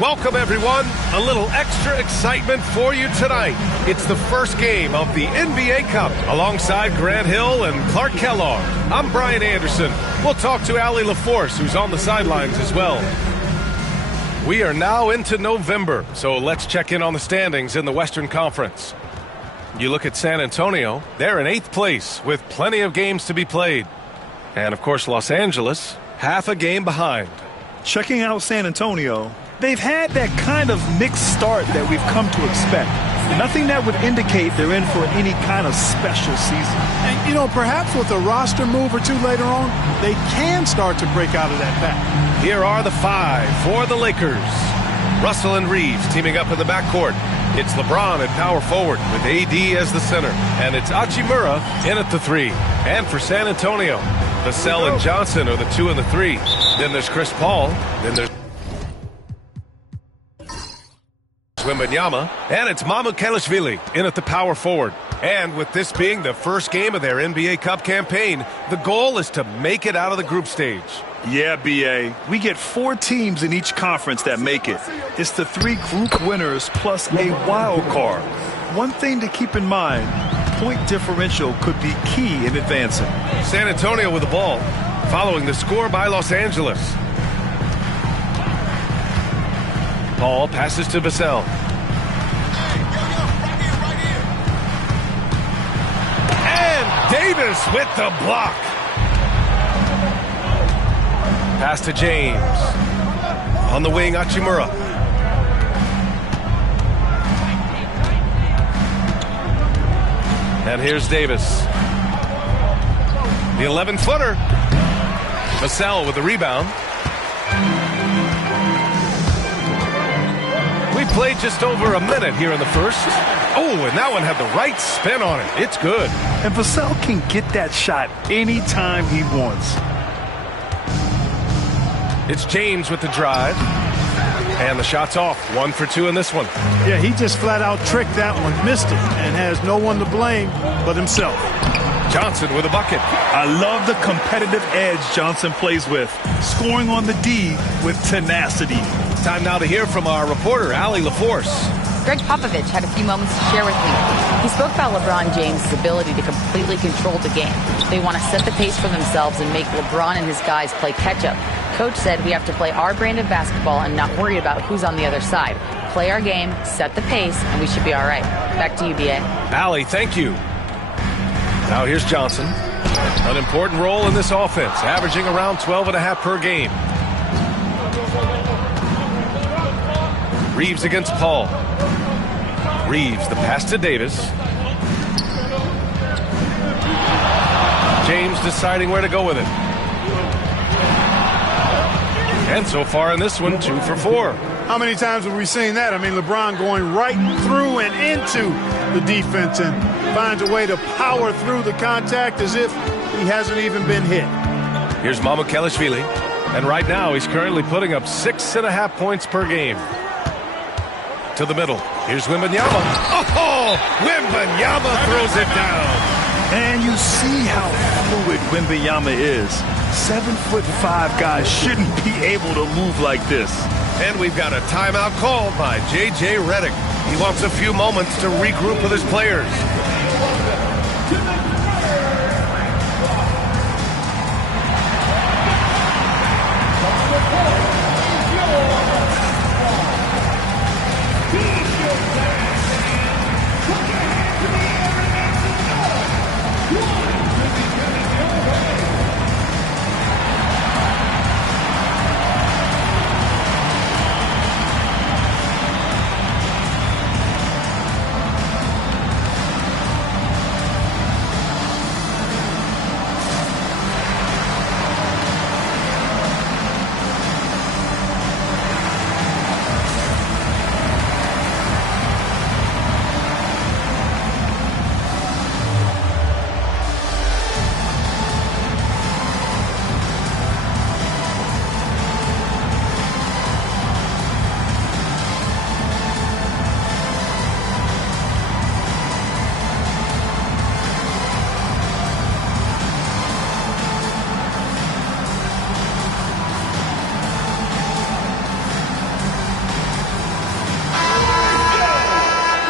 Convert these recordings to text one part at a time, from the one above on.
Welcome, everyone. A little extra excitement for you tonight. It's the first game of the NBA Cup alongside Grant Hill and Clark Kellogg. I'm Brian Anderson. We'll talk to Allie LaForce, who's on the sidelines as well. We are now into November, so let's check in on the standings in the Western Conference. You look at San Antonio, they're in 8th place with plenty of games to be played. And, of course, Los Angeles, half a game behind. Checking out San Antonio, they've had that kind of mixed start that we've come to expect. Nothing that would indicate they're in for any kind of special season. And, you know, perhaps with a roster move or two later on, they can start to break out of that pack. Here are the 5 for the Lakers. Russell and Reeves teaming up in the backcourt. It's LeBron at power forward with AD as the center. And it's Hachimura in at the 3. And for San Antonio, Vassell and Johnson are the 2 and the 3. Then there's Chris Paul. Then there's Wembanyama. And it's Mamukelashvili in at the power forward. And with this being the first game of their NBA Cup campaign, the goal is to make it out of the group stage. Yeah, B.A. We get 4 teams in each conference that make it. It's the 3 group winners plus a wild card. One thing to keep in mind, point differential could be key in advancing. San Antonio with the ball, following the score by Los Angeles. Paul passes to Vassell. And Davis with the block. Pass to James. On the wing, Hachimura. And here's Davis. The 11-footer. Vassell with the rebound. We played just over a minute here in the first. Oh, and that one had the right spin on it. It's good. And Vassell can get that shot anytime he wants. It's James with the drive. And the shot's off. 1 for 2 in this one. Yeah, he just flat out tricked that one, missed it, and has no one to blame but himself. Johnson with a bucket. I love the competitive edge Johnson plays with, scoring on the D with tenacity. Time now to hear from our reporter, Allie LaForce. Greg Popovich had a few moments to share with me. He spoke about LeBron James' ability to completely control the game. They want to set the pace for themselves and make LeBron and his guys play catch-up. Coach said we have to play our brand of basketball and not worry about who's on the other side. Play our game, set the pace, and we should be all right. Back to you, B.A. Allie, thank you. Now here's Johnson. An important role in this offense, averaging around 12.5 per game. Reeves against Paul. Reeves, the pass to Davis. James deciding where to go with it. And so far in this one, 2 for 4. How many times have we seen that? I mean, LeBron going right through and into the defense and finds a way to power through the contact as if he hasn't even been hit. Here's Mamukelashvili. And right now, he's currently putting up 6.5 points per game. To the middle. Here's Wembanyama. Oh, Wembanyama throws it down. And you see how fluid Wembanyama is. 7'5" guys shouldn't be able to move like this. And we've got a timeout called by J.J. Redick. He wants a few moments to regroup with his players.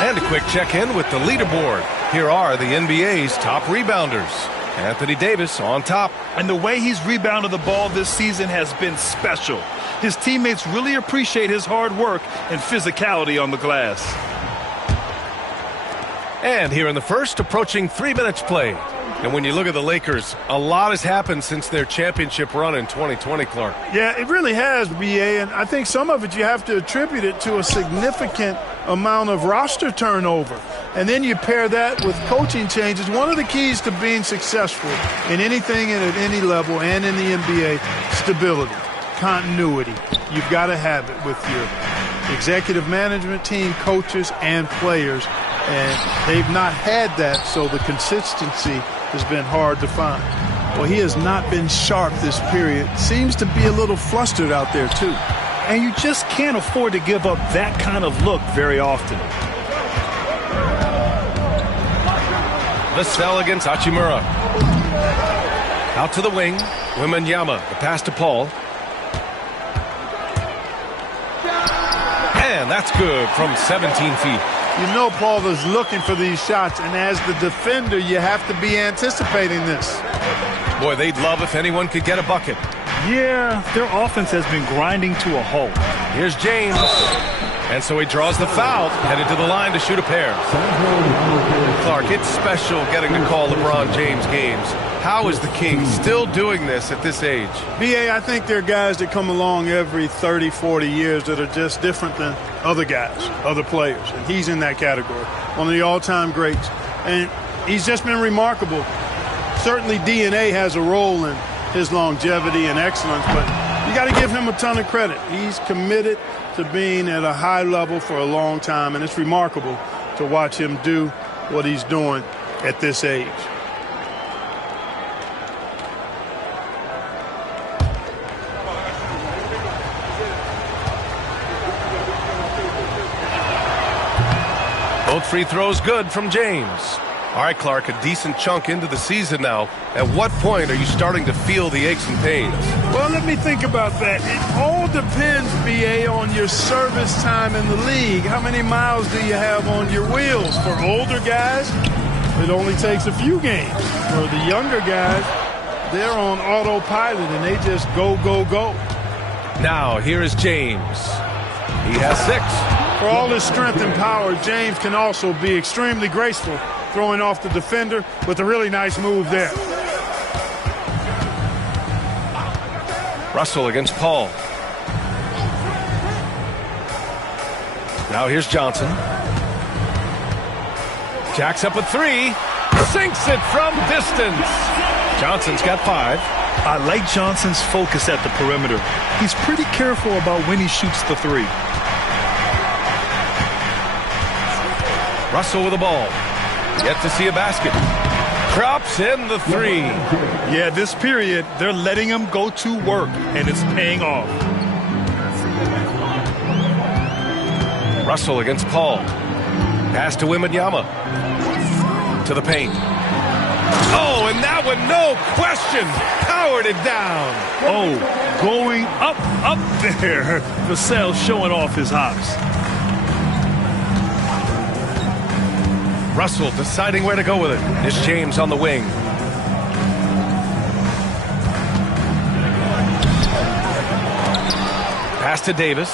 And a quick check-in with the leaderboard. Here are the NBA's top rebounders. Anthony Davis on top. And the way he's rebounded the ball this season has been special. His teammates really appreciate his hard work and physicality on the glass. And here in the first, approaching 3 minutes played. And when you look at the Lakers, a lot has happened since their championship run in 2020, Clark. Yeah, it really has, B.A., and I think some of it you have to attribute it to a significant amount of roster turnover. And then you pair that with coaching changes. One of the keys to being successful in anything and at any level and in the NBA, stability, continuity. You've got to have it with your executive management team, coaches, and players. And they've not had that, so the consistency has been hard to find. Well, he has not been sharp this period. Seems to be a little flustered out there, too. And you just can't afford to give up that kind of look very often. Vassell against Hachimura. Out to the wing. Wembanyama. The pass to Paul. And that's good from 17 feet. You know Paul is looking for these shots, and as the defender, you have to be anticipating this. Boy, they'd love if anyone could get a bucket. Yeah, their offense has been grinding to a halt. Here's James. And so he draws the foul, headed to the line to shoot a pair. Clark, it's special getting to call LeBron James games. How is the King still doing this at this age? B.A., I think there are guys that come along every 30, 40 years that are just different than other guys, other players. And he's in that category. One of the all-time greats. And he's just been remarkable. Certainly DNA has a role in his longevity and excellence, but you got to give him a ton of credit. He's committed to being at a high level for a long time, and it's remarkable to watch him do what he's doing at this age. Both free throws good from James. All right, Clark, a decent chunk into the season now. At what point are you starting to feel the aches and pains? Well, let me think about that. It all depends, B.A., on your service time in the league. How many miles do you have on your wheels? For older guys, it only takes a few games. For the younger guys, they're on autopilot, and they just go, go, go. Now, here is James. He has 6. For all his strength and power, James can also be extremely graceful, throwing off the defender with a really nice move there. Russell against Paul. Now here's Johnson. Jacks up a 3. Sinks it from distance. Johnson's got 5. I like Johnson's focus at the perimeter. He's pretty careful about when he shoots the 3. Russell with the ball. Yet to see a basket. Drops in the 3. Yeah, this period, they're letting him go to work, and it's paying off. Russell against Paul. Pass to Wembanyama. To the paint. Oh, and that one, no question, powered it down. Oh, going up there. Vassell showing off his hops. Russell deciding where to go with it. It's James on the wing. Pass to Davis.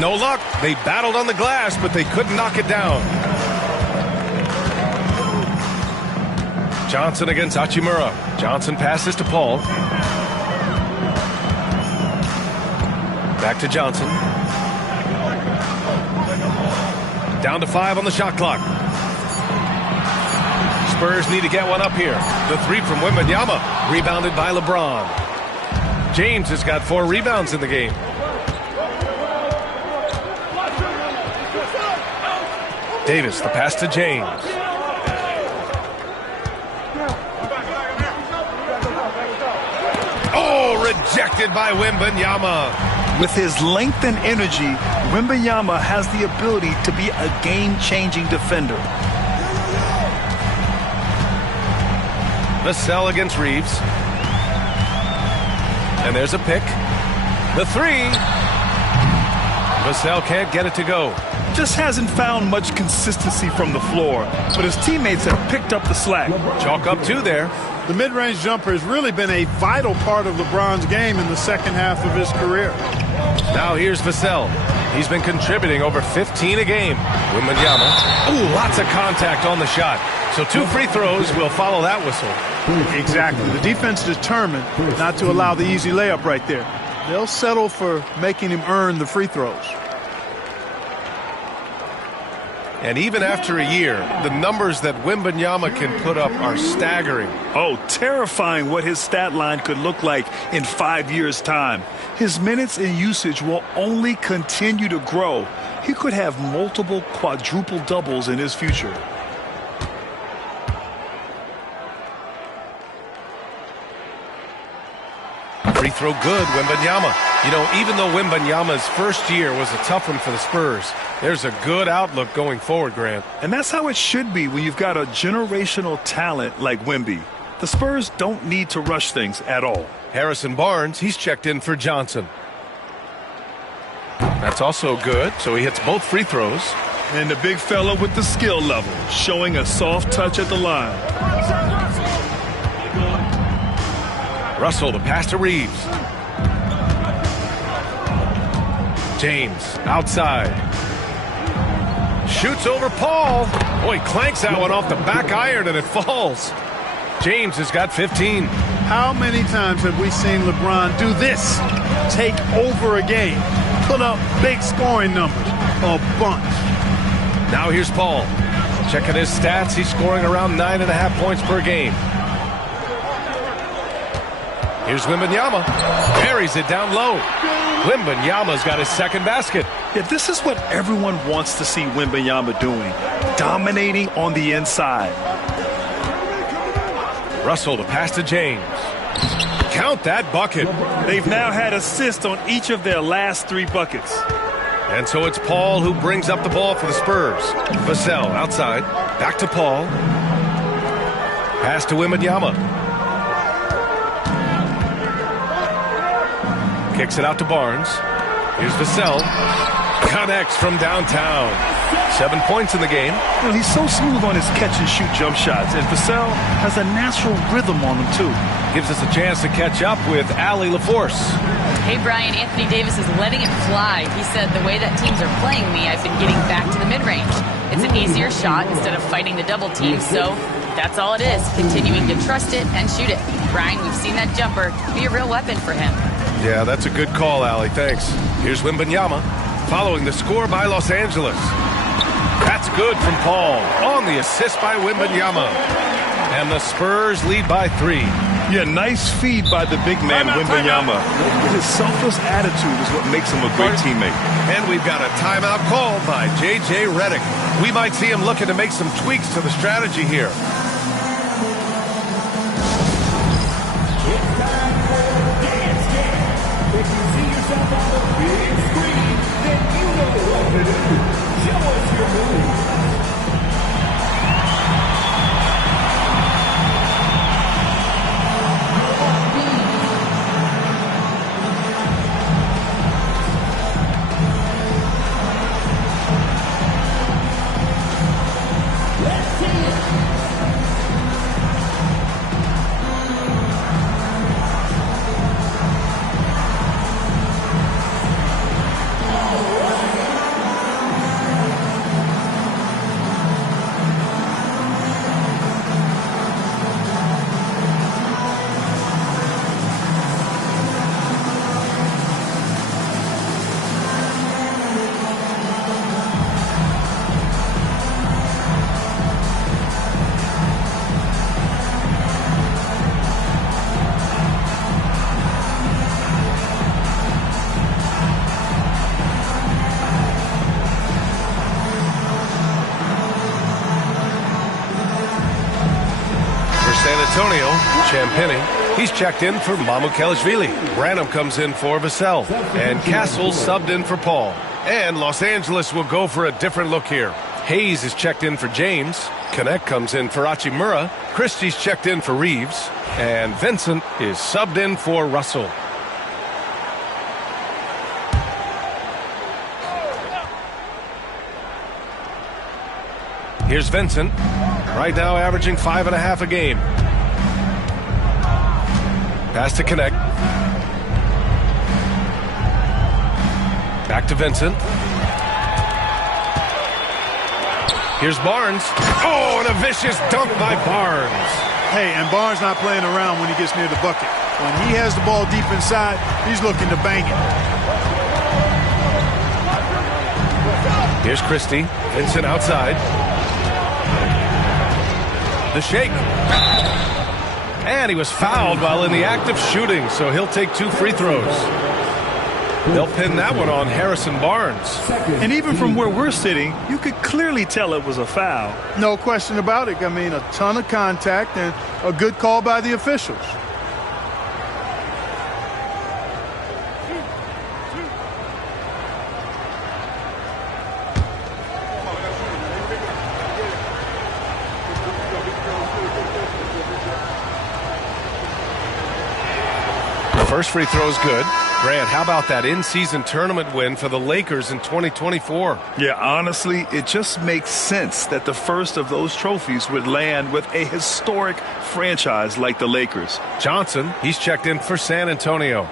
No luck. They battled on the glass, but they couldn't knock it down. Johnson against Hachimura. Johnson passes to Paul. Back to Johnson. Down to 5 on the shot clock. Spurs need to get one up here. The 3 from Wembanyama, rebounded by LeBron. James has got 4 rebounds in the game. Davis, the pass to James. Oh, rejected by Wembanyama. With his length and energy, Wembanyama has the ability to be a game-changing defender. Vassell against Reeves. And there's a pick. The 3. Vassell can't get it to go. just hasn't found much consistency from the floor, but his teammates have picked up the slack. Chalk up 2 there. The mid-range jumper has really been a vital part of LeBron's game in the second half of his career. Now here's Vassell. He's been contributing over 15 a game. Wembanyama. Ooh, lots of contact on the shot. So 2 free throws will follow that whistle. Exactly. The defense determined not to allow the easy layup right there. They'll settle for making him earn the free throws. And even after a year, the numbers that Wembanyama can put up are staggering. Oh, terrifying what his stat line could look like in 5 years' time. His minutes and usage will only continue to grow. He could have multiple quadruple doubles in his future. Free throw good, Wembanyama. You know, even though Wembanyama's first year was a tough one for the Spurs, there's a good outlook going forward, Grant. And that's how it should be when you've got a generational talent like Wemby. The Spurs don't need to rush things at all. Harrison Barnes, he's checked in for Johnson. That's also good, so he hits both free throws. And the big fella with the skill level, showing a soft touch at the line. Russell, the pass to Reeves. James, outside. Shoots over Paul. Boy, clanks that one off the back iron and it falls. James has got 15. How many times have we seen LeBron do this? Take over a game. Put up big scoring numbers. A bunch. Now here's Paul. Checking his stats, he's scoring around 9.5 points per game. Here's Wembanyama. Buries it down low. Wembanyama's got his second basket. Yeah, this is what everyone wants to see Wembanyama doing. Dominating on the inside. Russell, the pass to James. Count that bucket. They've now had assists on each of their last 3 buckets. And so it's Paul who brings up the ball for the Spurs. Vassell outside. Back to Paul. Pass to Wembanyama. Kicks it out to Barnes. Here's Vassell. Connects from downtown. 7 points in the game. You know, he's so smooth on his catch-and-shoot jump shots, and Vassell has a natural rhythm on him, too. Gives us a chance to catch up with Allie LaForce. Hey, Brian, Anthony Davis is letting it fly. He said, the way that teams are playing me, I've been getting back to the mid-range. It's an easier shot instead of fighting the double team, so that's all it is, continuing to trust it and shoot it. Brian, we've seen that jumper be a real weapon for him. Yeah, that's a good call, Allie. Thanks. Here's Wembanyama, following the score by Los Angeles. That's good from Paul on the assist by Wembanyama. And the Spurs lead by 3. Yeah, nice feed by the big man, Wembanyama. His selfless attitude is what makes him a great teammate. And we've got a timeout called by J.J. Redick. We might see him looking to make some tweaks to the strategy here. If you see yourself on the big screen, then you know what to do. Show us your move. Let's see it. Antonio, Champagny, he's checked in for Mamukelashvili. Branham comes in for Vassell. And Castle's subbed in for Paul. And Los Angeles will go for a different look here. Hayes is checked in for James. Knecht comes in for Hachimura. Christie's checked in for Reeves. And Vincent is subbed in for Russell. Here's Vincent. Right now averaging 5.5 a game. Pass to Knecht. Back to Vincent. Here's Barnes. Oh, and a vicious dunk by Barnes. Hey, and Barnes not playing around when he gets near the bucket. When he has the ball deep inside, he's looking to bang it. Here's Christie. Vincent outside. The shake. And he was fouled while in the act of shooting, so he'll take 2 free throws. They'll pin that one on Harrison Barnes. And even from where we're sitting, you could clearly tell it was a foul. No question about it. I mean, a ton of contact and a good call by the officials. The first free throw is good. Grant, how about that in-season tournament win for the Lakers in 2024? Yeah, honestly, it just makes sense that the first of those trophies would land with a historic franchise like the Lakers. Johnson, he's checked in for San Antonio.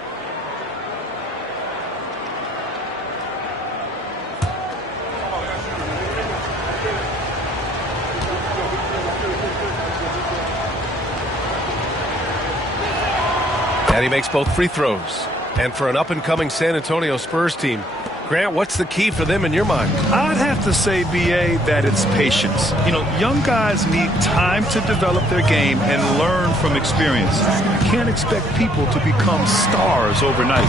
And he makes both free throws. And for an up-and-coming San Antonio Spurs team, Grant, what's the key for them in your mind? I'd have to say, B.A., that it's patience. You know, young guys need time to develop their game and learn from experience. You can't expect people to become stars overnight.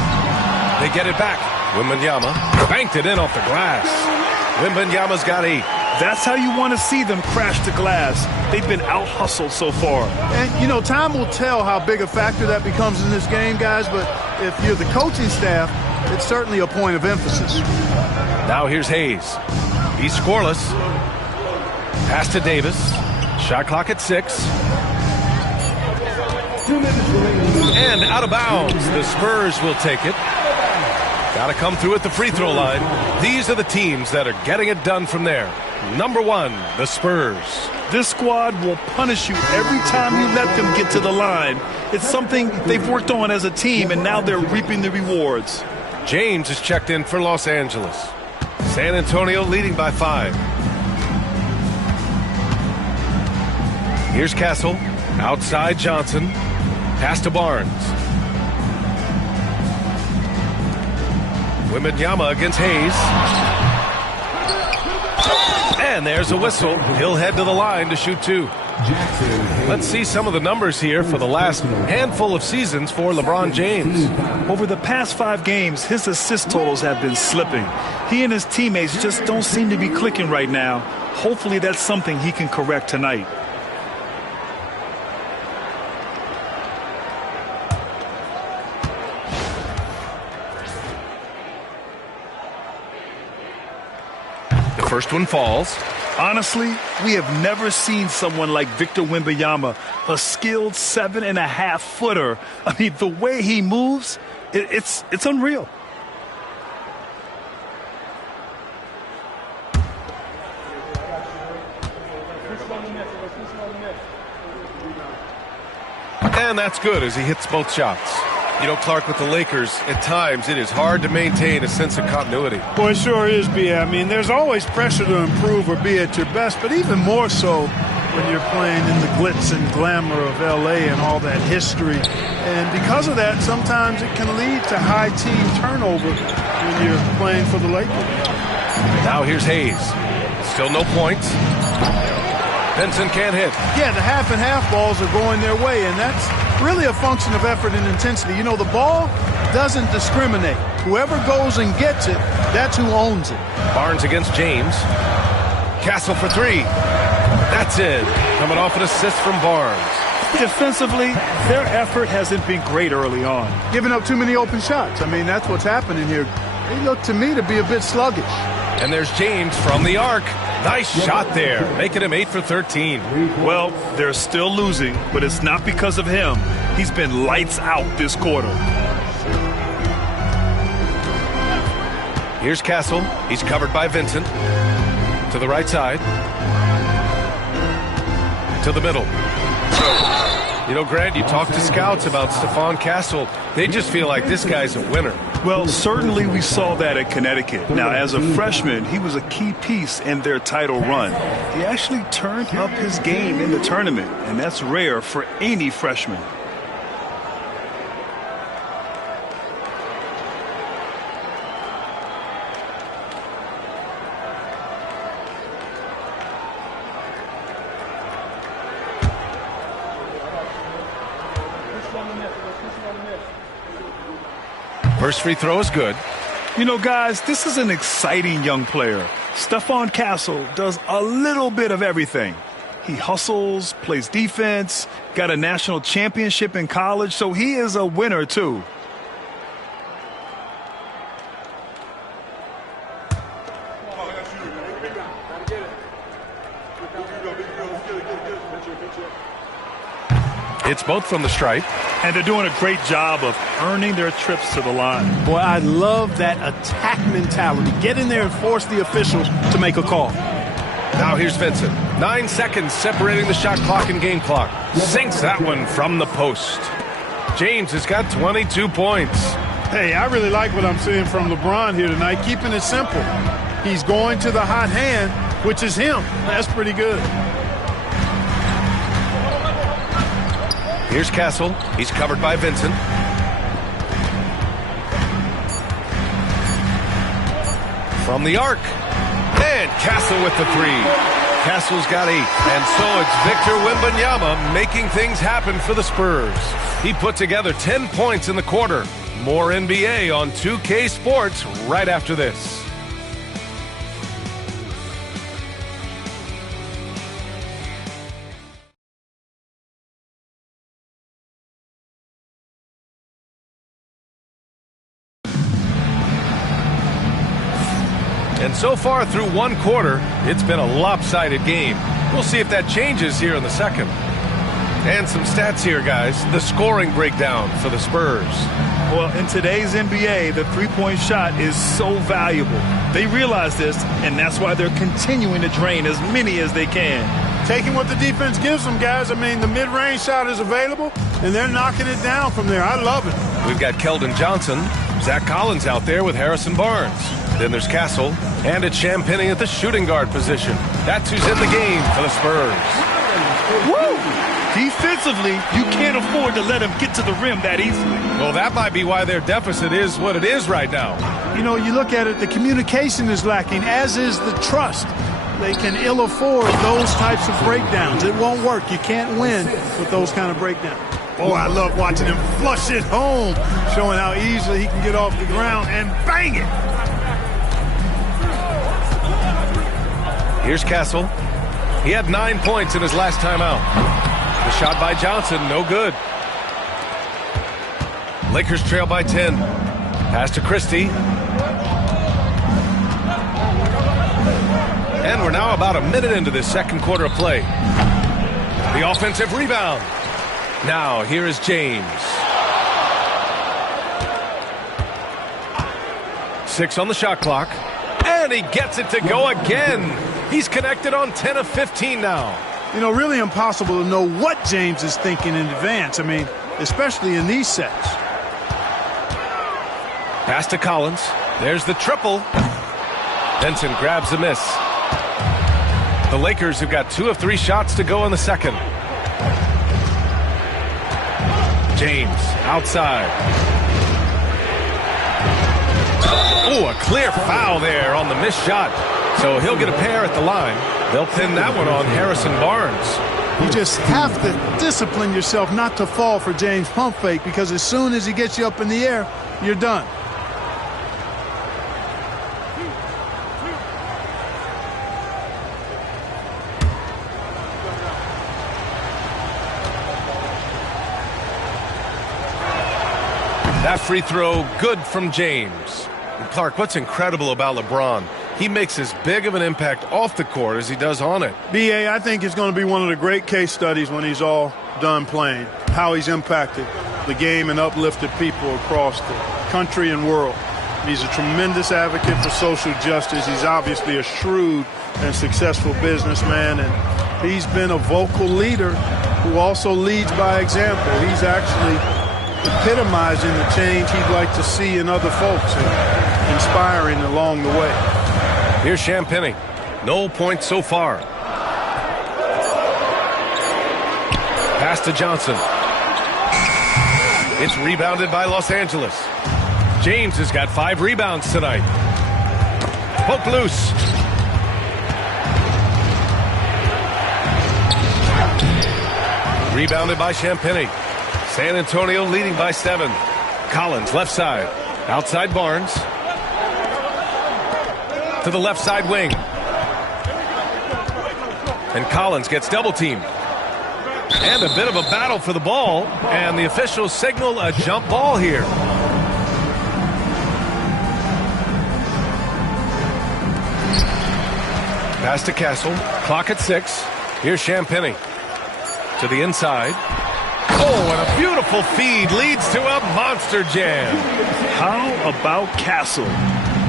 They get it back. Wembanyama banked it in off the glass. Wembanyama's got 8. That's how you want to see them crash the glass. They've been out-hustled so far. And, you know, time will tell how big a factor that becomes in this game, guys, but if you're the coaching staff, it's certainly a point of emphasis. Now here's Hayes. He's scoreless. Pass to Davis. Shot clock at 6. And out of bounds. The Spurs will take it. Got to come through at the free throw line. These are the teams that are getting it done from there. Number 1, the Spurs. This squad will punish you every time you let them get to the line. It's something they've worked on as a team, and now they're reaping the rewards. James is checked in for Los Angeles. San Antonio leading by 5. Here's Castle. Outside Johnson. Pass to Barnes. Wembanyama against Hayes. And there's a whistle. He'll head to the line to shoot 2. Let's see some of the numbers here for the last handful of seasons for LeBron James. Over the past 5 games, his assist totals have been slipping. He and his teammates just don't seem to be clicking right now. Hopefully that's something he can correct tonight. First one falls. Honestly, we have never seen someone like Victor Wembanyama, a skilled 7.5-footer. I mean, the way he moves, it's unreal. And that's good as he hits both shots. You know, Clark, with the Lakers, at times it is hard to maintain a sense of continuity. Boy, it sure is, B. I mean, there's always pressure to improve or be at your best, but even more so when you're playing in the glitz and glamour of L.A. and all that history. And because of that, sometimes it can lead to high team turnover when you're playing for the Lakers. Now here's Hayes. Still no points. Vincent can't hit. Yeah, the half and half balls are going their way, and that's really a function of effort and intensity. You know, the ball doesn't discriminate. Whoever goes and gets it, that's who owns it. Barnes against James. Castle for 3. That's it. Coming off an assist from Barnes. Defensively, their effort hasn't been great early on. Giving up too many open shots. I mean, that's what's happening here. They look to me to be a bit sluggish. And there's James from the arc. Nice shot there, making him 8 for 13. Well, they're still losing, but it's not because of him. He's been lights out this quarter. Here's Castle. He's covered by Vincent. To the right side. to the middle. You know, Grant, you talk to scouts about Stephon Castle. They just feel like this guy's a winner. Well, certainly we saw that at Connecticut. Now, as a freshman, he was a key piece in their title run. He actually turned up his game in the tournament, and that's rare for any freshman. First free throw is good. You know, guys, this is an exciting young player. Stephon Castle does a little bit of everything. He hustles, plays defense, got a national championship in college, so he is a winner, too. It's both from the stripe. And they're doing a great job of earning their trips to the line. Boy, I love that attack mentality. Get in there and force the officials to make a call. Now here's Vincent. 9 seconds separating the shot clock and game clock. Sinks that one from the post. James has got 22 points. Hey, I really like what I'm seeing from LeBron here tonight, keeping it simple. He's going to the hot hand, which is him. That's pretty good. Here's Castle. He's covered by Vincent. From the arc. And Castle with the three. Castle's got 8. And so it's Victor Wembanyama making things happen for the Spurs. He put together 10 points in the quarter. More NBA on 2K Sports right after this. And so far through one quarter, it's been a lopsided game. We'll see if that changes here in the second. And some stats here, guys. The scoring breakdown for the Spurs. Well, in today's NBA, the three-point shot is so valuable. They realize this, and that's why they're continuing to drain as many as they can. Taking what the defense gives them, guys. I mean, the mid-range shot is available, and they're knocking it down from there. I love it. We've got Keldon Johnson. Zach Collins out there with Harrison Barnes. Then there's Castle, and it's Champagnie at the shooting guard position. That's who's in the game for the Spurs. Woo! Defensively, you can't afford to let them get to the rim that easily. Well, that might be why their deficit is what it is right now. You know, you look at it, the communication is lacking, as is the trust. They can ill afford those types of breakdowns. It won't work. You can't win with those kind of breakdowns. Oh, I love watching him flush it home, showing how easily he can get off the ground and bang it. Here's Castle. He had 9 points in his last time out. The shot by Johnson, no good. Lakers trail by 10. Pass to Christie. And we're now about a minute into this second quarter of play. The offensive rebound. Now here is James. 6 on the shot clock. And he gets it to go again. He's connected on 10 of 15 now. You know, really impossible to know what James is thinking in advance. I mean, especially in these sets. Pass to Collins. There's the triple. Benson grabs the miss. The Lakers have got 2 of 3 shots to go in the second. James outside. Oh, a clear foul there on the missed shot. So he'll get a pair at the line. They'll pin that one on Harrison Barnes. You just have to discipline yourself not to fall for James' pump fake, because as soon as he gets you up in the air, you're done. That free throw good from James. And Clark, what's incredible about LeBron? He makes as big of an impact off the court as he does on it. B.A., I think it's going to be one of the great case studies when he's all done playing, how he's impacted the game and uplifted people across the country and world. He's a tremendous advocate for social justice. He's obviously a shrewd and successful businessman, and He's been a vocal leader who also leads by example. He's actually epitomizing the change he'd like to see in other folks and inspiring along the way. Here's Champagny. No points so far. Pass to Johnson. It's rebounded by Los Angeles. James has got 5 rebounds tonight. Poke loose. Rebounded by Champagny. San Antonio leading by 7. Collins left side. Outside Barnes. To the left side wing. And Collins gets double teamed. And a bit of a battle for the ball. And the officials signal a jump ball here. Pass to Castle. Clock at 6. Here's Champagny. To the inside. Oh, and a beautiful feed leads to a monster jam. How about Castle?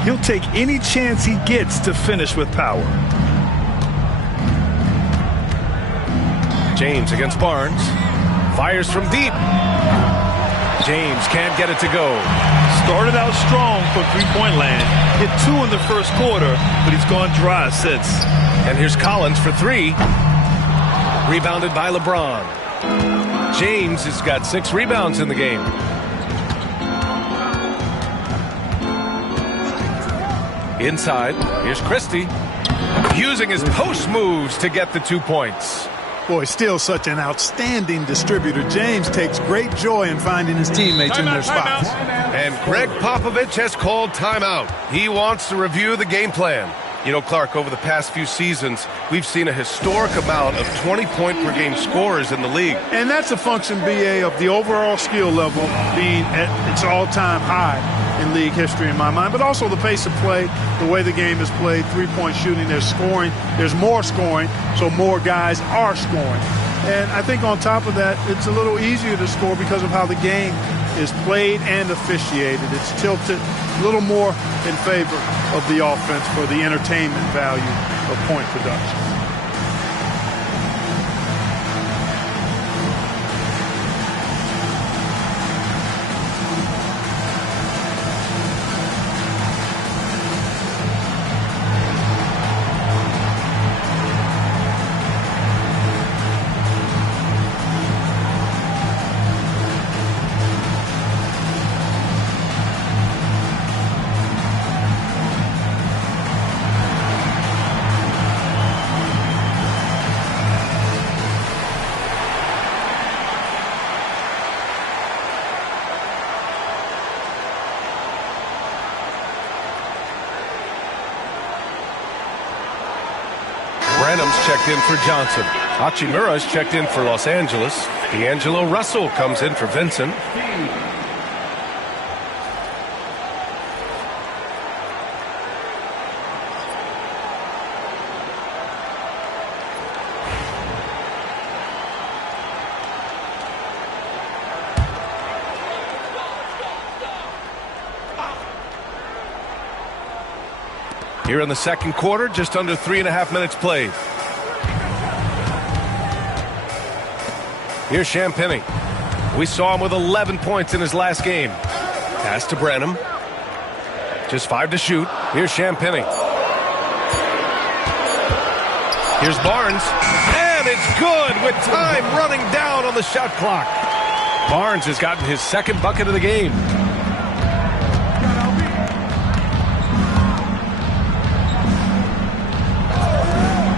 He'll take any chance he gets to finish with power. James against Barnes. Fires from deep. James can't get it to go. Started out strong for three-point land. Hit 2 in the first quarter, but he's gone dry since. And here's Collins for 3. Rebounded by LeBron. James has got 6 rebounds in the game. Inside, here's Christie. Using his post moves to get the 2 points. Boy, still such an outstanding distributor. James takes great joy in finding his teammates in their spots. And Greg Popovich has called timeout. He wants to review the game plan. You know, Clark, over the past few seasons, we've seen a historic amount of 20-point-per-game scorers in the league. And that's a function, BA, of the overall skill level being at its all-time high in league history in my mind, but also the pace of play, the way the game is played, three-point shooting, there's scoring, there's more scoring, so more guys are scoring. And I think on top of that, it's a little easier to score because of how the game is played and officiated. It's tilted a little more in favor of the offense for the entertainment value of point production. Checked in for Johnson. Hachimura's checked in for Los Angeles. D'Angelo Russell comes in for Vincent. Here in the second quarter, just under 3.5 minutes played. Here's Champagny. We saw him with 11 points in his last game. Pass to Brenham. Just 5 to shoot. Here's Champagny. Here's Barnes. And it's good with time running down on the shot clock. Barnes has gotten his second bucket of the game.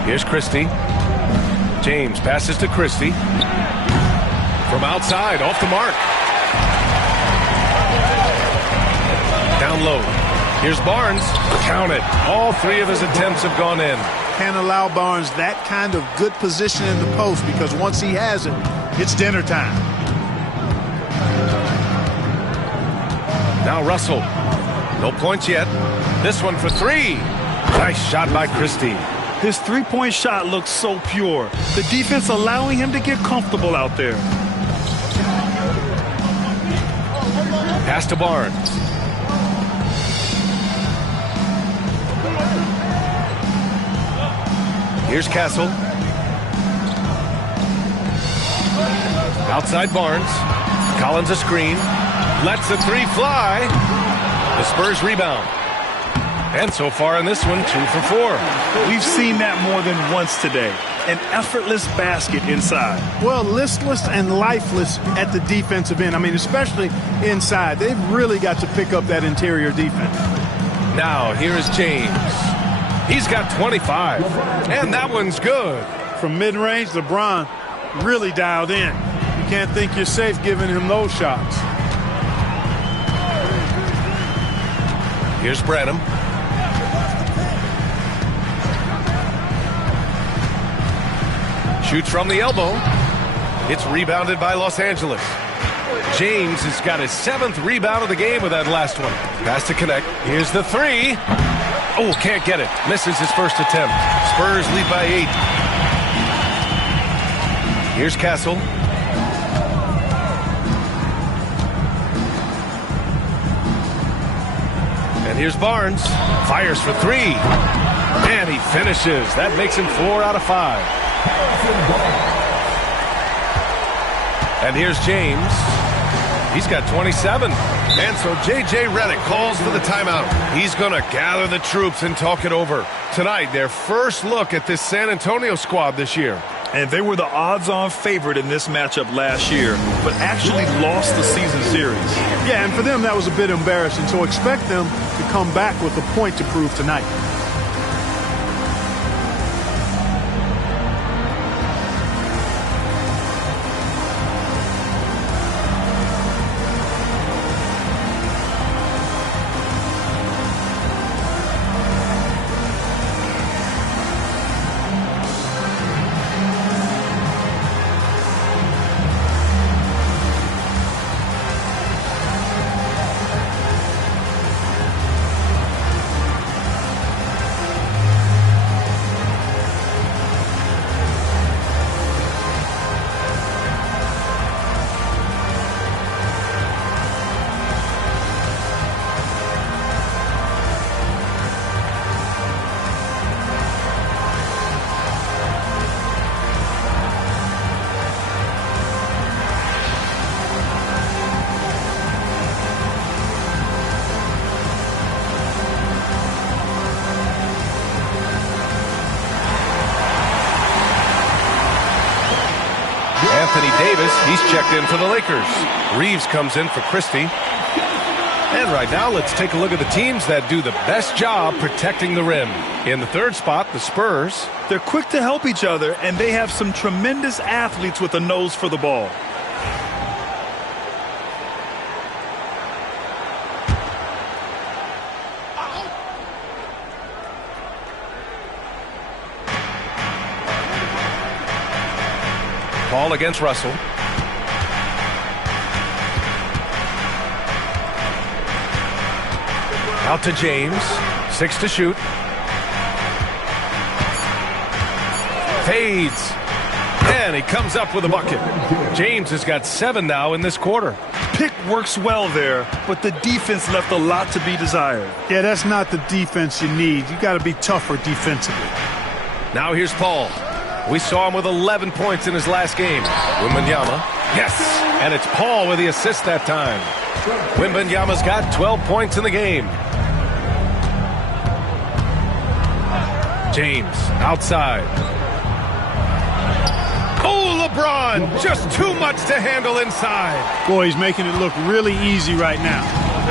Here's Christie. James passes to Christie. From outside, off the mark. Down low. Here's Barnes. Count it. All 3 of his attempts have gone in. Can't allow Barnes that kind of good position in the post because once he has it, it's dinner time. Now Russell. No points yet. This one for 3. Nice shot by Christie. His three-point shot looks so pure. The defense allowing him to get comfortable out there. Pass to Barnes. Here's Castle. Outside Barnes. Collins a screen. Lets the three fly. The Spurs rebound. And so far in this one, 2 for 4. We've seen that more than once today. An effortless basket inside. Well, listless and lifeless at the defensive end. I mean, especially inside. They've really got to pick up that interior defense. Now, here is James. He's got 25. And that one's good. From mid-range, LeBron really dialed in. You can't think you're safe giving him those shots. Here's Branham. Shoots from the elbow. It's rebounded by Los Angeles. James has got his 7th rebound of the game with that last one. Pass to Knecht. Here's the three. Oh, can't get it. Misses his first attempt. Spurs lead by 8. Here's Castle. And here's Barnes. Fires for 3. And he finishes. That makes him 4 out of 5. And here's James. He's got 27. And so J.J. Redick calls for the timeout. He's going to gather the troops and talk it over. Tonight, their first look at this San Antonio squad this year. And they were the odds-on favorite in this matchup last year, but actually lost the season series. Yeah, and for them, that was a bit embarrassing. So expect them to come back with a point to prove tonight. He's checked in for the Lakers. Reeves comes in for Christie. And right now, let's take a look at the teams that do the best job protecting the rim. In the third spot, the Spurs. They're quick to help each other, and they have some tremendous athletes with a nose for the ball. Paul against Russell. Out to James. 6 to shoot. Fades. And he comes up with a bucket. James has got 7 now in this quarter. Pick works well there, but the defense left a lot to be desired. Yeah, that's not the defense you need. You got to be tougher defensively. Now here's Paul. We saw him with 11 points in his last game. Wembanyama. Yes! And it's Paul with the assist that time. Wembanyama's got 12 points in the game. James outside. Oh, LeBron! Just too much to handle inside. Boy, he's making it look really easy right now.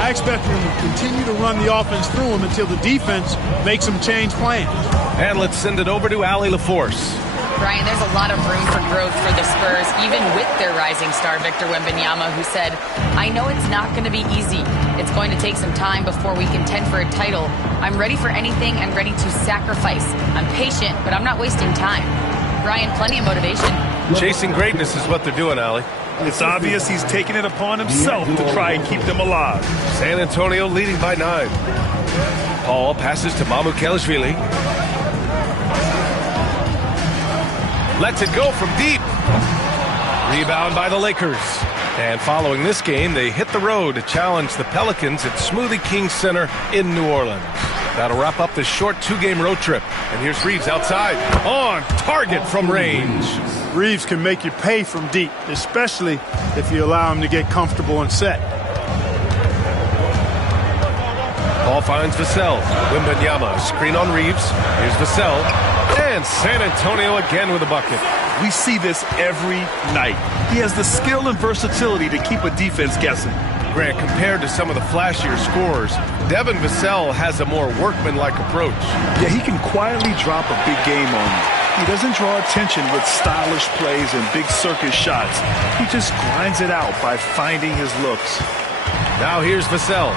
I expect him to continue to run the offense through him until the defense makes him change plans. And let's send it over to Allie LaForce. Brian, there's a lot of room for growth for the Spurs, even with their rising star, Victor Wembanyama, who said, I know it's not going to be easy. It's going to take some time before we contend for a title. I'm ready for anything. I'm ready to sacrifice. I'm patient, but I'm not wasting time. Brian, plenty of motivation. Chasing greatness is what they're doing, Allie. It's obvious he's taking it upon himself to try and keep them alive. San Antonio leading by 9. Paul passes to Mamukelashvili. Lets it go from deep. Rebound by the Lakers. And following this game, they hit the road to challenge the Pelicans at Smoothie King Center in New Orleans. That'll wrap up this short 2-game road trip. And here's Reeves outside. On target from range. Reeves can make you pay from deep, especially if you allow him to get comfortable and set. Ball finds Vassell. Wembanyama, screen on Reeves. Here's Vassell. And San Antonio again with a bucket. We see this every night. He has the skill and versatility to keep a defense guessing. Grant, compared to some of the flashier scorers, Devin Vassell has a more workmanlike approach. Yeah, he can quietly drop a big game on you. He doesn't draw attention with stylish plays and big circus shots. He just grinds it out by finding his looks. Now here's Vassell.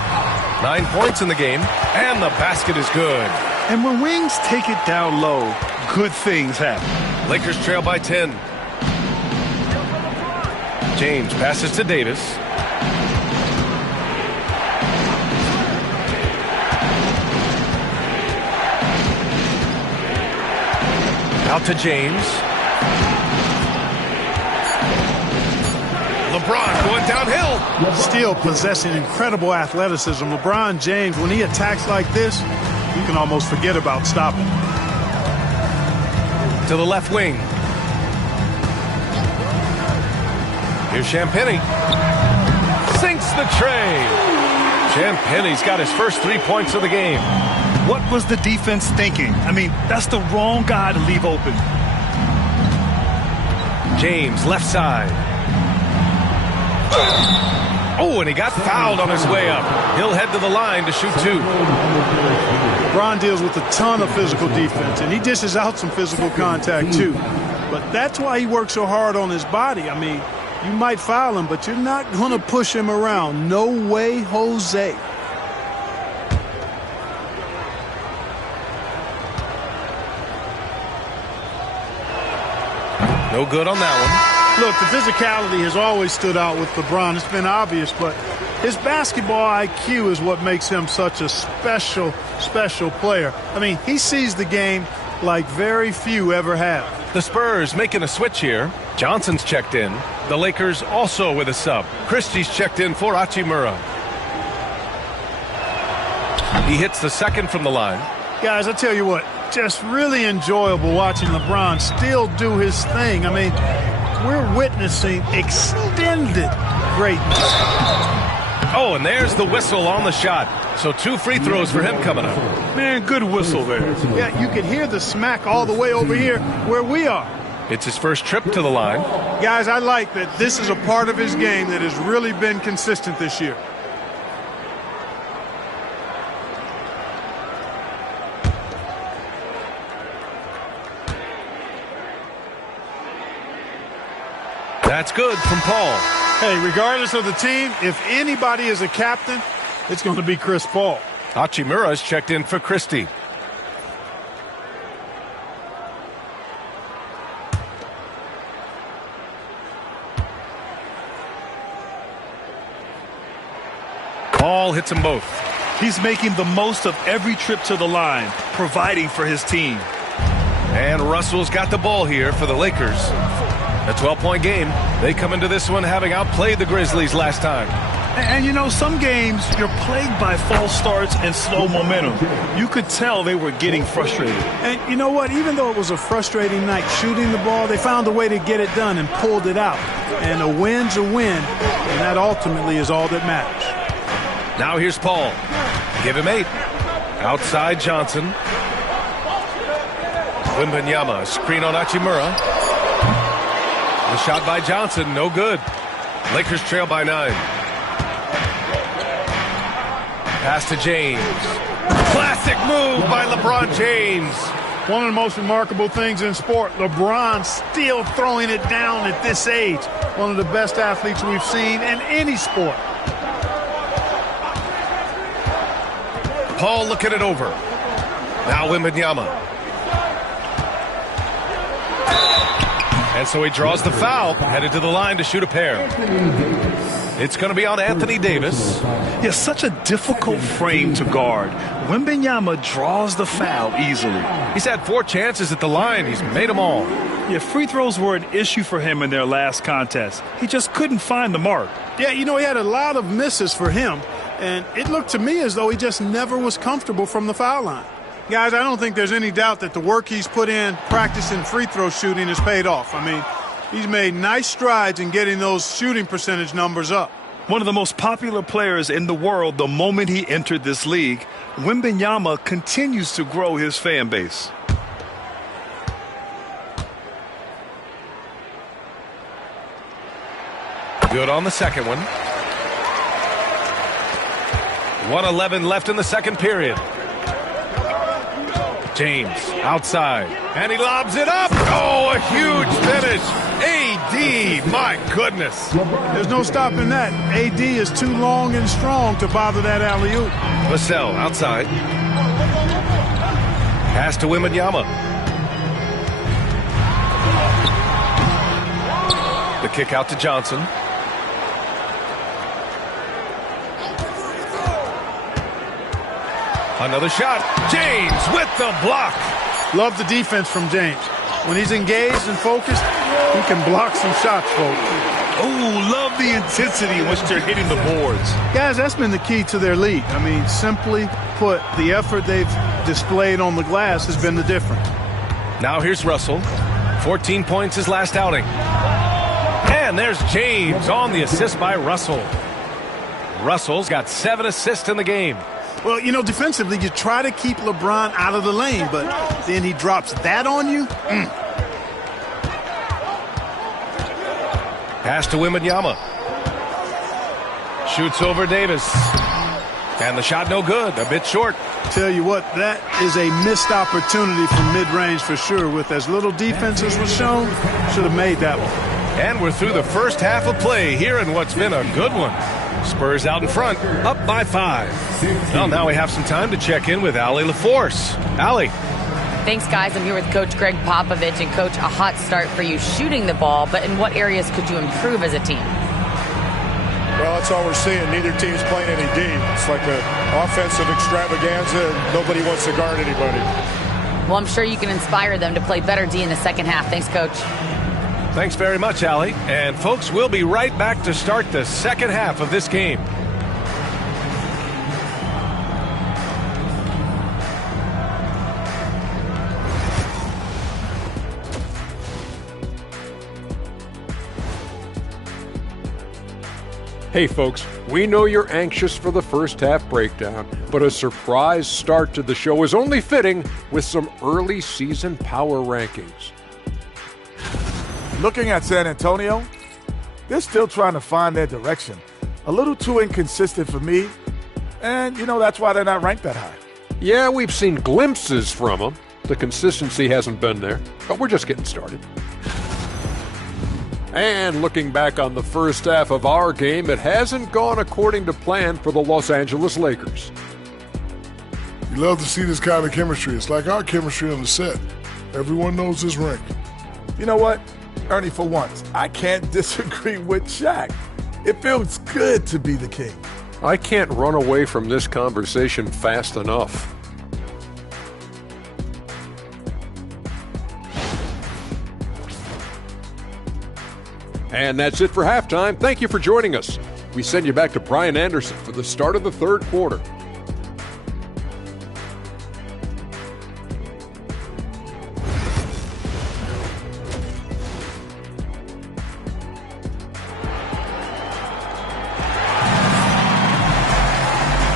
9 points in the game, and the basket is good. And when wings take it down low, good things happen. Lakers trail by 10. James passes to Davis. Out to James. LeBron going downhill. Still possessing incredible athleticism. LeBron James, when he attacks like this, you can almost forget about stopping. To the left wing. Here's Champagnie. Sinks the tray. Champagnie's got his first 3 points of the game. What was the defense thinking? I mean, that's the wrong guy to leave open. James, left side. Oh, and he got fouled on his way up. He'll head to the line to shoot 2. LeBron deals with a ton of physical defense, and he dishes out some physical contact too. But that's why he works so hard on his body. I mean, you might foul him, but you're not going to push him around. No way, Jose. No good on that one. Look, the physicality has always stood out with LeBron. It's been obvious, but his basketball IQ is what makes him such a special player. I mean, he sees the game like very few ever have. The Spurs making a switch here. Johnson's checked in. The Lakers also with a sub. Christie's checked in for Hachimura. He hits the second from the line. Guys, I tell you what, just really enjoyable watching LeBron still do his thing. I mean, we're witnessing extended greatness. Oh, and there's the whistle on the shot. So 2 free throws for him coming up. Man, good whistle there. Yeah, you can hear the smack all the way over here where we are. It's his first trip to the line. Guys, I like that this is a part of his game that has really been consistent this year. That's good from Paul. Hey, regardless of the team, if anybody is a captain, it's going to be Chris Paul. Hachimura's checked in for Christie. Paul hits them both. He's making the most of every trip to the line, providing for his team. And Russell's got the ball here for the Lakers. A 12-point game. They come into this one having outplayed the Grizzlies last time. And you know, some games you're plagued by false starts and slow momentum. You could tell they were getting frustrated. And you know what? Even though it was a frustrating night shooting the ball, they found a way to get it done and pulled it out. And a win's a win, and that ultimately is all that matters. Now here's Paul. Give him 8. Outside Johnson. Wembanyama, screen on Hachimura. The shot by Johnson, no good. Lakers trail by 9. Pass to James. Classic move by LeBron James. One of the most remarkable things in sport, LeBron still throwing it down at this age. One of the best athletes we've seen in any sport. Paul looking it over. Now Wembanyama. And so he draws the foul, headed to the line to shoot a pair. It's going to be on Anthony Davis. Yeah, such a difficult frame to guard. Wembanyama draws the foul easily. He's had 4 chances at the line. He's made them all. Yeah, free throws were an issue for him in their last contest. He just couldn't find the mark. Yeah, you know, he had a lot of misses for him. And it looked to me as though he just never was comfortable from the foul line. Guys, I don't think there's any doubt that the work he's put in practicing free throw shooting has paid off. I mean, he's made nice strides in getting those shooting percentage numbers up. One of the most popular players in the world the moment he entered this league, Wembanyama continues to grow his fan base. Good on the second one. 1:11 left in the second period. James outside, and he lobs it up. Oh, a huge finish. AD, my goodness. There's no stopping that. AD is too long and strong to bother that alley-oop. Vassell outside. Pass to Wembanyama. The kick out to Johnson. Another shot. James with the block. Love the defense from James. When he's engaged and focused, he can block some shots, folks. Oh, love the intensity in which they're hitting the boards. Guys, that's been the key to their lead. I mean, simply put, the effort they've displayed on the glass has been the difference. Now here's Russell. 14 points his last outing. And there's James on the assist by Russell. Russell's got 7 assists in the game. Well, you know, defensively, you try to keep LeBron out of the lane, but then he drops that on you. Pass to Wembanyama. Shoots over Davis. And the shot no good, a bit short. Tell you what, that is a missed opportunity from mid-range for sure. With as little defense as was shown, should have made that one. And we're through the first half of play here in what's been a good one. Spurs out in front, up by 5. Well, now we have some time to check in with Allie LaForce. Allie. Thanks, guys. I'm here with Coach Greg Popovich. And, Coach, a hot start for you shooting the ball, but in what areas could you improve as a team? Well, that's all we're seeing. Neither team's playing any D. It's like an offensive extravaganza, and nobody wants to guard anybody. Well, I'm sure you can inspire them to play better D in the second half. Thanks, Coach. Thanks very much, Allie. And, folks, we'll be right back to start the second half of this game. Hey folks, we know you're anxious for the first half breakdown, but a surprise start to the show is only fitting with some early season power rankings. Looking at San Antonio, they're still trying to find their direction. A little too inconsistent for me, and that's why they're not ranked that high. Yeah, we've seen glimpses from them. The consistency hasn't been there, but we're just getting started. And looking back on the first half of our game, it hasn't gone according to plan for the Los Angeles Lakers. You love to see this kind of chemistry. It's like our chemistry on the set. Everyone knows this ring. You know what, Ernie, for once, I can't disagree with Shaq. It feels good to be the king. I can't run away from this conversation fast enough. And that's it for halftime. Thank you for joining us. We send you back to Brian Anderson for the start of the third quarter.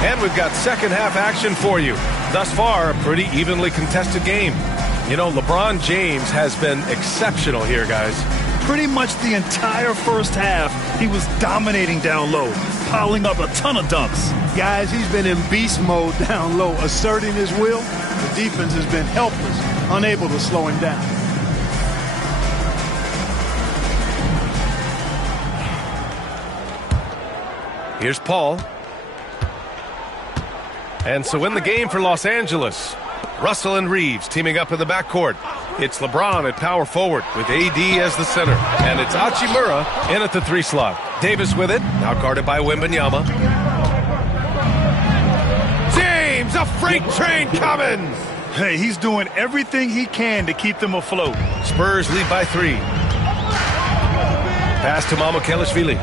And we've got second half action for you. Thus far, a pretty evenly contested game. You know, LeBron James has been exceptional here, guys. Pretty much the entire first half, he was dominating down low, piling up a ton of dunks. Guys, he's been in beast mode down low, asserting his will. The defense has been helpless, unable to slow him down. Here's Paul. And so in the game for Los Angeles, Russell and Reeves teaming up in the backcourt. It's LeBron at power forward with AD as the center. And it's Hachimura in at the 3 slot. Davis with it, now guarded by Wembanyama. James, a freight train coming! Hey, he's doing everything he can to keep them afloat. Spurs lead by 3. Pass to Mamukelashvili.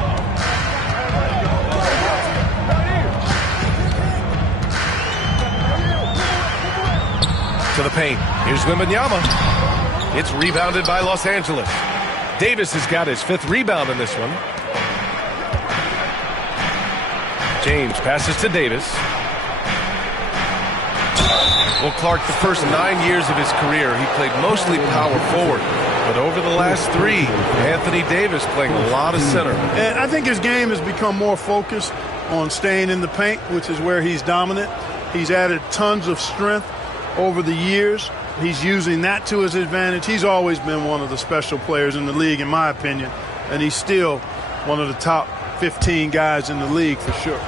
to the paint. Here's Wembanyama. It's rebounded by Los Angeles. Davis has got his 5th rebound in this one. James passes to Davis. Well, Clark, the first 9 years of his career, he played mostly power forward. But over the last 3, Anthony Davis playing a lot of center. And I think his game has become more focused on staying in the paint, which is where he's dominant. He's added tons of strength over the years. He's using that to his advantage. He's always been one of the special players in the league, in my opinion. And he's still one of the top 15 guys in the league for sure.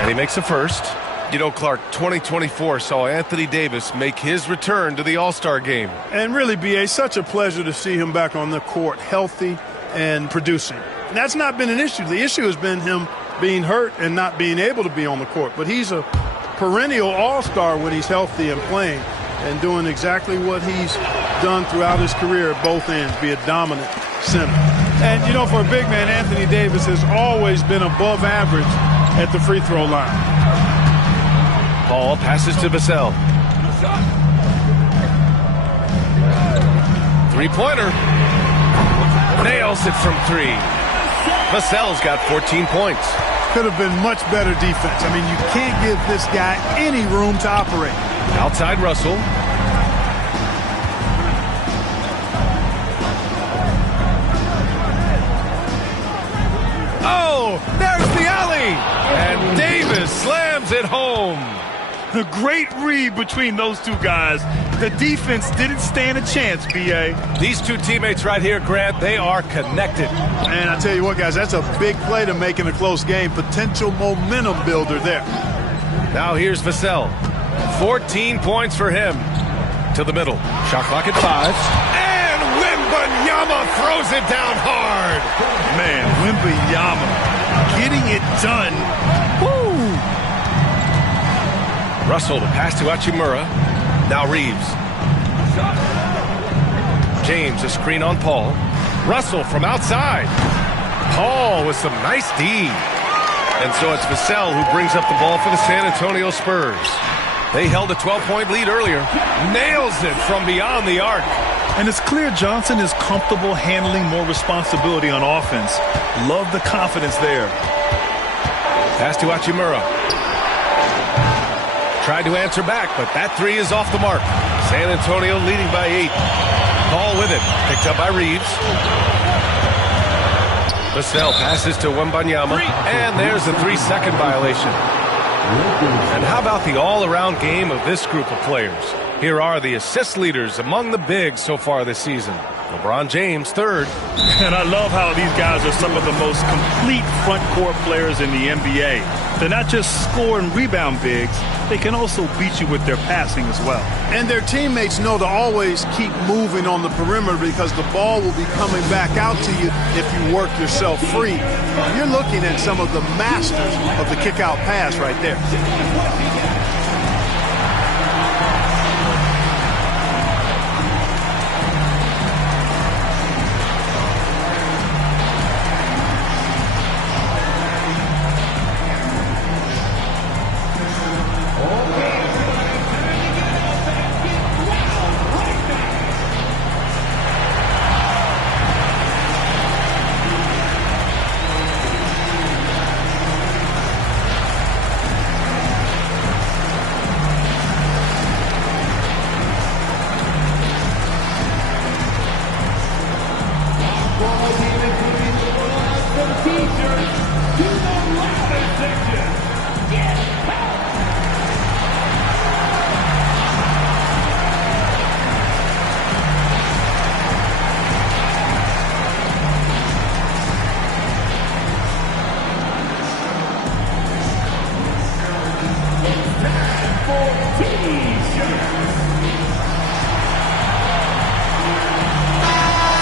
And he makes the first. You know, Clark, 2024 saw Anthony Davis make his return to the All-Star game. And really, B.A., such a pleasure to see him back on the court, healthy and producing. And that's not been an issue. The issue has been him being hurt and not being able to be on the court. But he's a perennial All-Star when he's healthy and playing and doing exactly what he's done throughout his career at both ends, be a dominant center. And, you know, for a big man, Anthony Davis has always been above average at the free throw line. Ball passes to Vassell. 3-pointer. Nails it from 3. Vassell's got 14 points. Could have been much better defense. I mean, you can't give this guy any room to operate. Outside Russell. Oh, there's the alley. And Davis slams it home. The great read between those two guys. The defense didn't stand a chance, B.A. These two teammates right here, Grant, they are connected. And I tell you what, guys, that's a big play to make in a close game. Potential momentum builder there. Now here's Vassell. 14 points for him. To the middle. Shot clock at 5. And Wembanyama throws it down hard. Man, Wembanyama getting it done. Woo! Russell to pass to Hachimura. Now Reeves. James, a screen on Paul. Russell from outside. Paul with some nice D. And so it's Vassell who brings up the ball for the San Antonio Spurs. They held a 12-point lead earlier. Nails it from beyond the arc. And it's clear Johnson is comfortable handling more responsibility on offense. Love the confidence there. Pass to Hachimura. Tried to answer back, but that 3 is off the mark. San Antonio leading by 8. Ball with it. Picked up by Reeves. Vassell passes to Wembanyama. And there's a 3-second violation. And how about the all-around game of this group of players? Here are the assist leaders among the bigs so far this season. LeBron James, 3rd. And I love how these guys are some of the most complete front court players in the NBA. They're not just score and rebound bigs, they can also beat you with their passing as well. And their teammates know to always keep moving on the perimeter because the ball will be coming back out to you if you work yourself free. You're looking at some of the masters of the kick-out pass right there.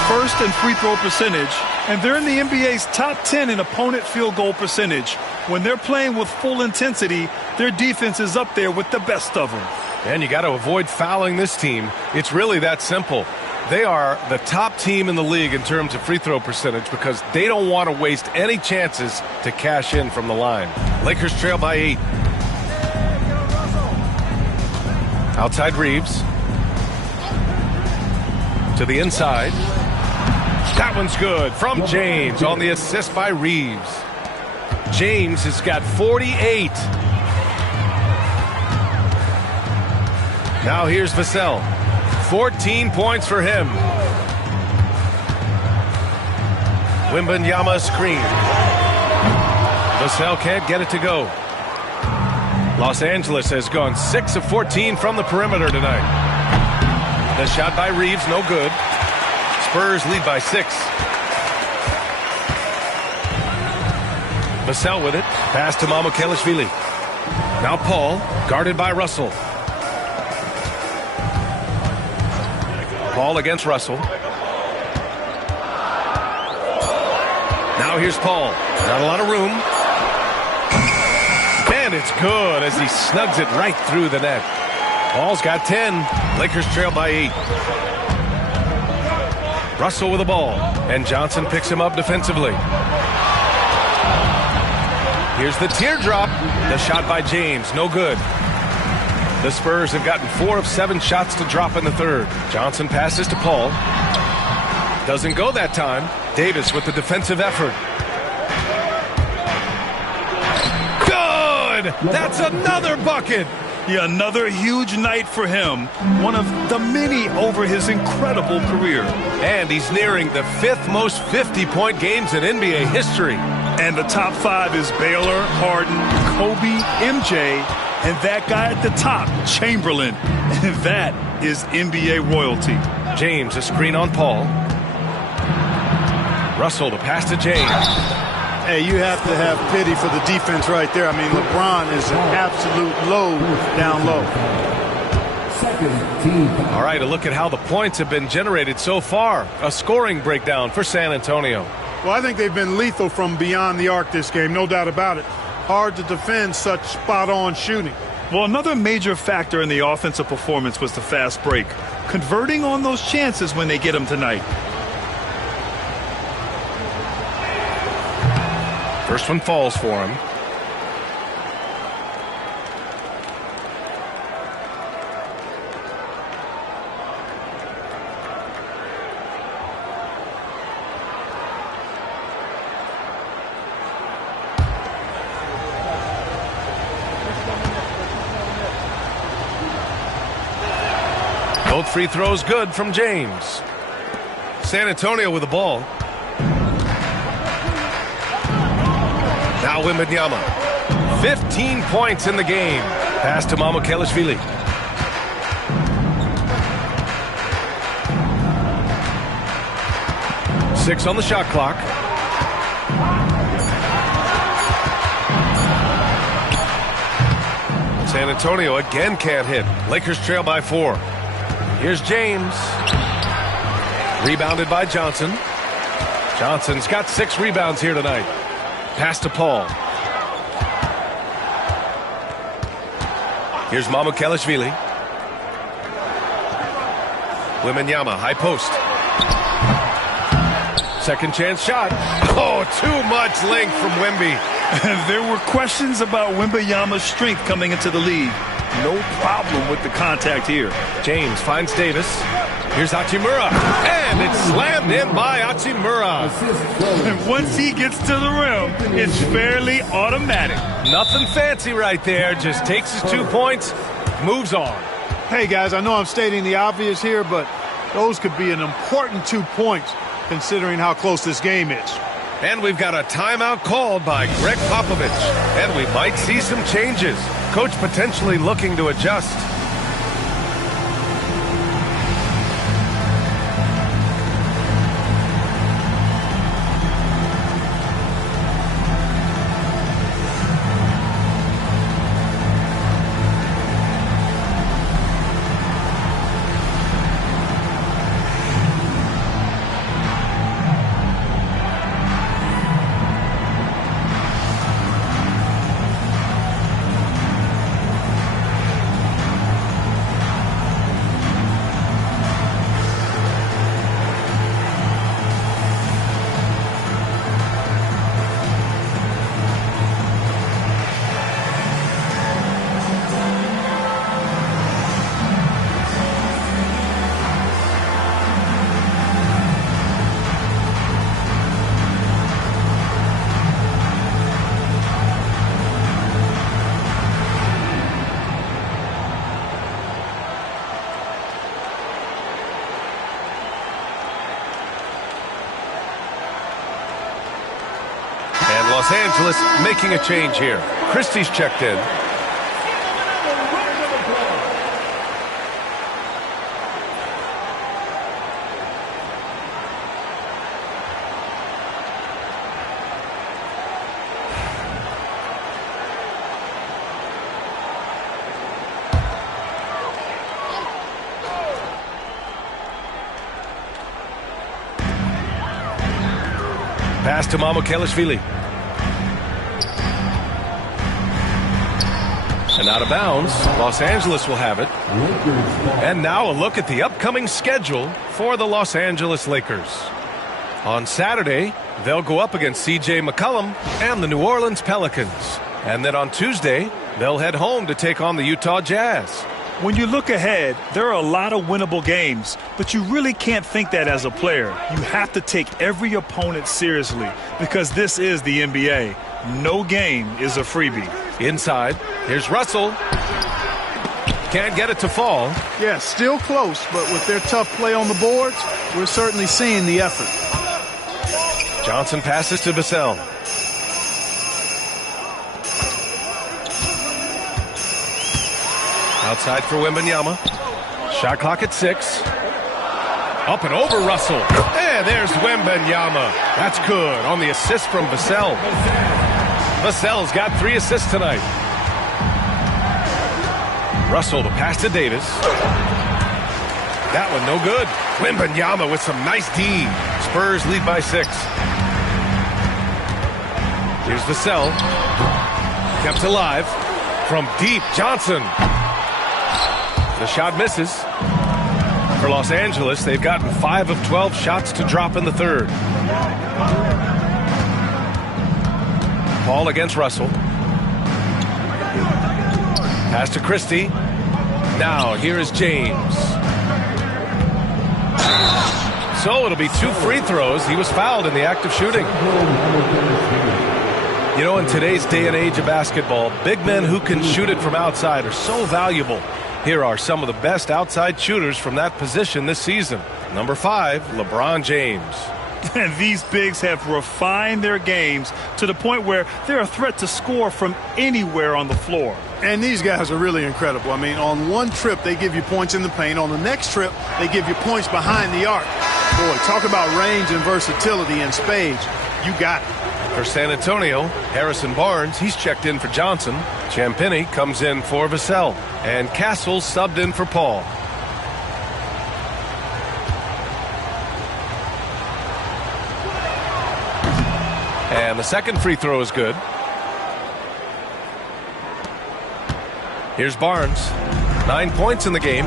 First in free throw percentage, and they're in the NBA's top 10 in opponent field goal percentage. When they're playing with full intensity, their defense is up there with the best of them. And you got to avoid fouling this team. It's really that simple. They are the top team in the league in terms of free throw percentage because they don't want to waste any chances to cash in from the line. Lakers trail by 8. Outside Reeves. To the inside. That one's good from James on the assist by Reeves. James has got 48. Now here's Vassell. 14 points for him. Wembanyama screen. Vassell can't get it to go. Los Angeles has gone 6 of 14 from the perimeter tonight. The shot by Reeves, no good. Spurs lead by 6. Vassell with it. Pass to Mamukelashvili. Now Paul, guarded by Russell. Paul against Russell. Now here's Paul. Not a lot of room. And it's good as he snugs it right through the net. Paul's got 10. Lakers trail by 8. Russell with the ball. And Johnson picks him up defensively. Here's the teardrop. The shot by James. No good. The Spurs have gotten 4 of 7 shots to drop in the third. Johnson passes to Paul. Doesn't go that time. Davis with the defensive effort. Good! That's another bucket! Yeah, another huge night for him. One of the many over his incredible career. And he's nearing the 5th most 50-point games in NBA history. And the top 5 is Baylor, Harden, Kobe, MJ, and that guy at the top, Chamberlain. And that is NBA royalty. James, a screen on Paul. Russell, the pass to James. Hey, you have to have pity for the defense right there. I mean, LeBron is an absolute load down low. All right, a look at how the points have been generated so far. A scoring breakdown for San Antonio. Well, I think they've been lethal from beyond the arc this game, no doubt about it. Hard to defend such spot-on shooting. Well, another major factor in the offensive performance was the fast break. Converting on those chances when they get them tonight. First one falls for him. Both free throws good from James. San Antonio with the ball. Now Wembanyama. 15 points in the game. Pass to Mamukelashvili. Six on the shot clock. San Antonio again can't hit. Lakers trail by 4. Here's James. Rebounded by Johnson. Johnson's got 6 rebounds here tonight. Pass to Paul. Here's Mamukelashvili. Wembanyama, high post. Second chance shot. Oh, too much length from Wemby. There were questions about Wembanyama's strength coming into the league. No problem with the contact here. James finds Davis. Here's Hachimura. And it's slammed in by Hachimura. And once he gets to the rim, it's fairly automatic. Nothing fancy right there. Just takes his 2 points, moves on. Hey, guys, I know I'm stating the obvious here, but those could be an important 2 points considering how close this game is. And we've got a timeout called by Greg Popovich. And we might see some changes. Coach potentially looking to adjust. Los Angeles making a change here. Christie's checked in. Pass to Mamukelashvili. And out of bounds. Los Angeles will have it. And now a look at the upcoming schedule for the Los Angeles Lakers. On Saturday, they'll go up against C.J. McCollum and the New Orleans Pelicans. And then on Tuesday, they'll head home to take on the Utah Jazz. When you look ahead, there are a lot of winnable games, but you really can't think that as a player. You have to take every opponent seriously because this is the NBA. No game is a freebie. Inside, here's Russell. Can't get it to fall. Yeah, still close, but with their tough play on the boards, we're certainly seeing the effort. Johnson passes to Vassell. Outside for Wembanyama. Shot clock at 6. Up and over Russell. And there's Wembanyama. That's good on the assist from Vassell. Vassell's got 3 assists tonight. Russell, the pass to Davis. That one no good. Wembanyama with some nice D. Spurs lead by 6. Here's Vassell. Kept alive. From deep, Johnson. The shot misses. For Los Angeles, they've gotten 5 of 12 shots to drop in the third. Paul against Russell. Pass to Christie. Now, here is James. So it'll be 2 free throws. He was fouled in the act of shooting. You know, in today's day and age of basketball, big men who can shoot it from outside are so valuable. Here are some of the best outside shooters from that position this season. Number 5, LeBron James. And these bigs have refined their games to the point where they're a threat to score from anywhere on the floor. And these guys are really incredible. I mean, on one trip, they give you points in the paint. On the next trip, they give you points behind the arc. Boy, talk about range and versatility in spades. You got it. For San Antonio, Harrison Barnes, he's checked in for Johnson. Champagny comes in for Vassell. And Castle subbed in for Paul. And the second free throw is good. Here's Barnes. 9 points in the game.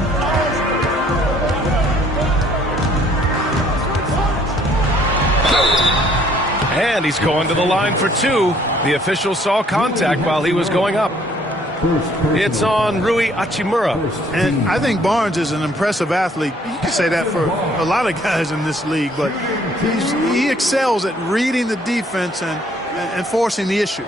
And he's going to the line for 2. The official saw contact while he was going up. It's on Rui Hachimura. And I think Barnes is an impressive athlete. You can say that for a lot of guys in this league, but he excels at reading the defense and forcing the issue.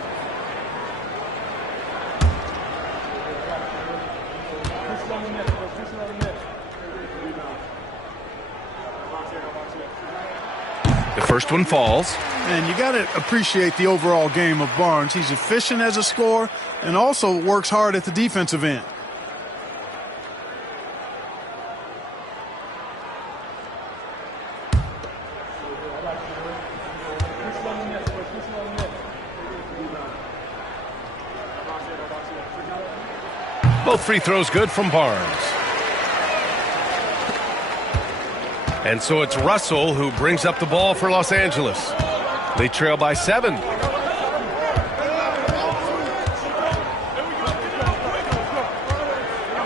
The first one falls. And you got to appreciate the overall game of Barnes. He's efficient as a scorer and also works hard at the defensive end. Both free throws good from Barnes. And so it's Russell who brings up the ball for Los Angeles. They trail by 7.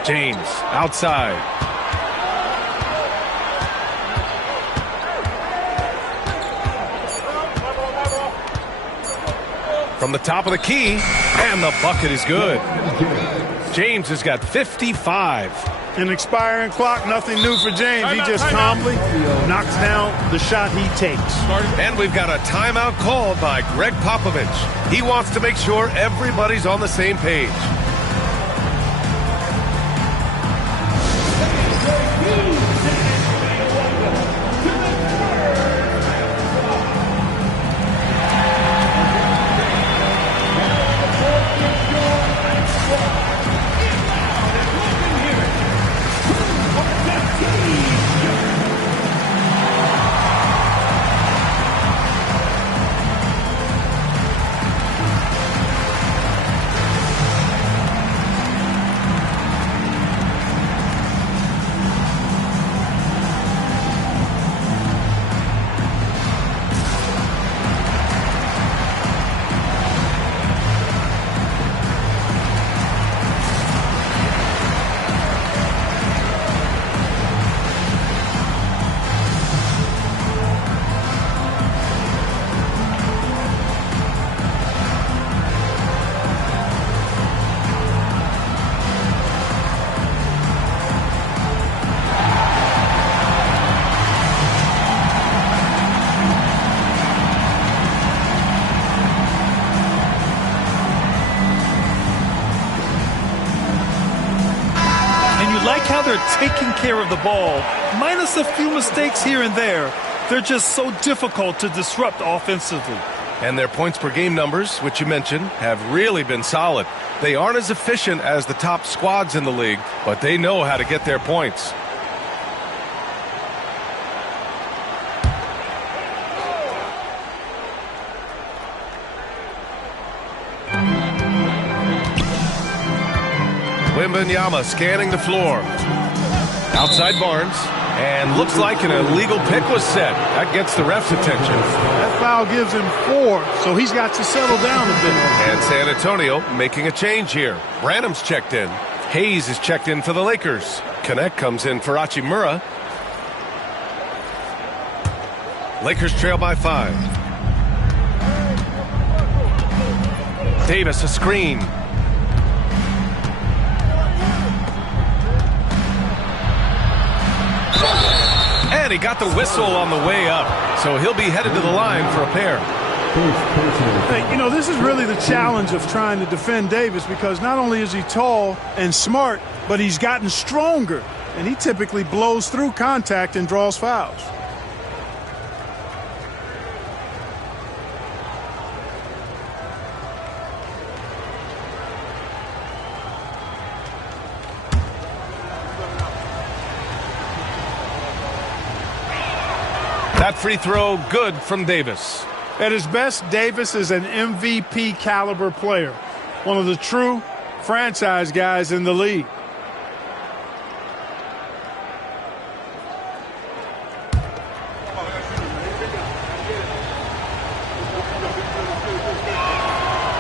James outside. From the top of the key, and the bucket is good. James has got 55. An expiring clock, nothing new for James. He just calmly knocks down the shot he takes. And we've got a timeout called by Greg Popovich. He wants to make sure everybody's on the same page. like how they're taking care of the ball, minus a few mistakes here and there. They're just so difficult to disrupt offensively. And their points per game numbers, which you mentioned, have really been solid. They aren't as efficient as the top squads in the league, but they know how to get their points. Wembanyama scanning the floor. Outside Barnes. And looks like an illegal pick was set. That gets the ref's attention. That foul gives him 4, so he's got to settle down a bit. And San Antonio making a change here. Branham's checked in. Hayes is checked in for the Lakers. Knecht comes in for Hachimura. Lakers trail by 5. Davis a screen. And he got the whistle on the way up, so he'll be headed to the line for a pair. Hey, you know, this is really the challenge of trying to defend Davis, because not only is he tall and smart, but he's gotten stronger, and he typically blows through contact and draws fouls. That free throw good from Davis. At his best, Davis is an MVP caliber player, one of the true franchise guys in the league.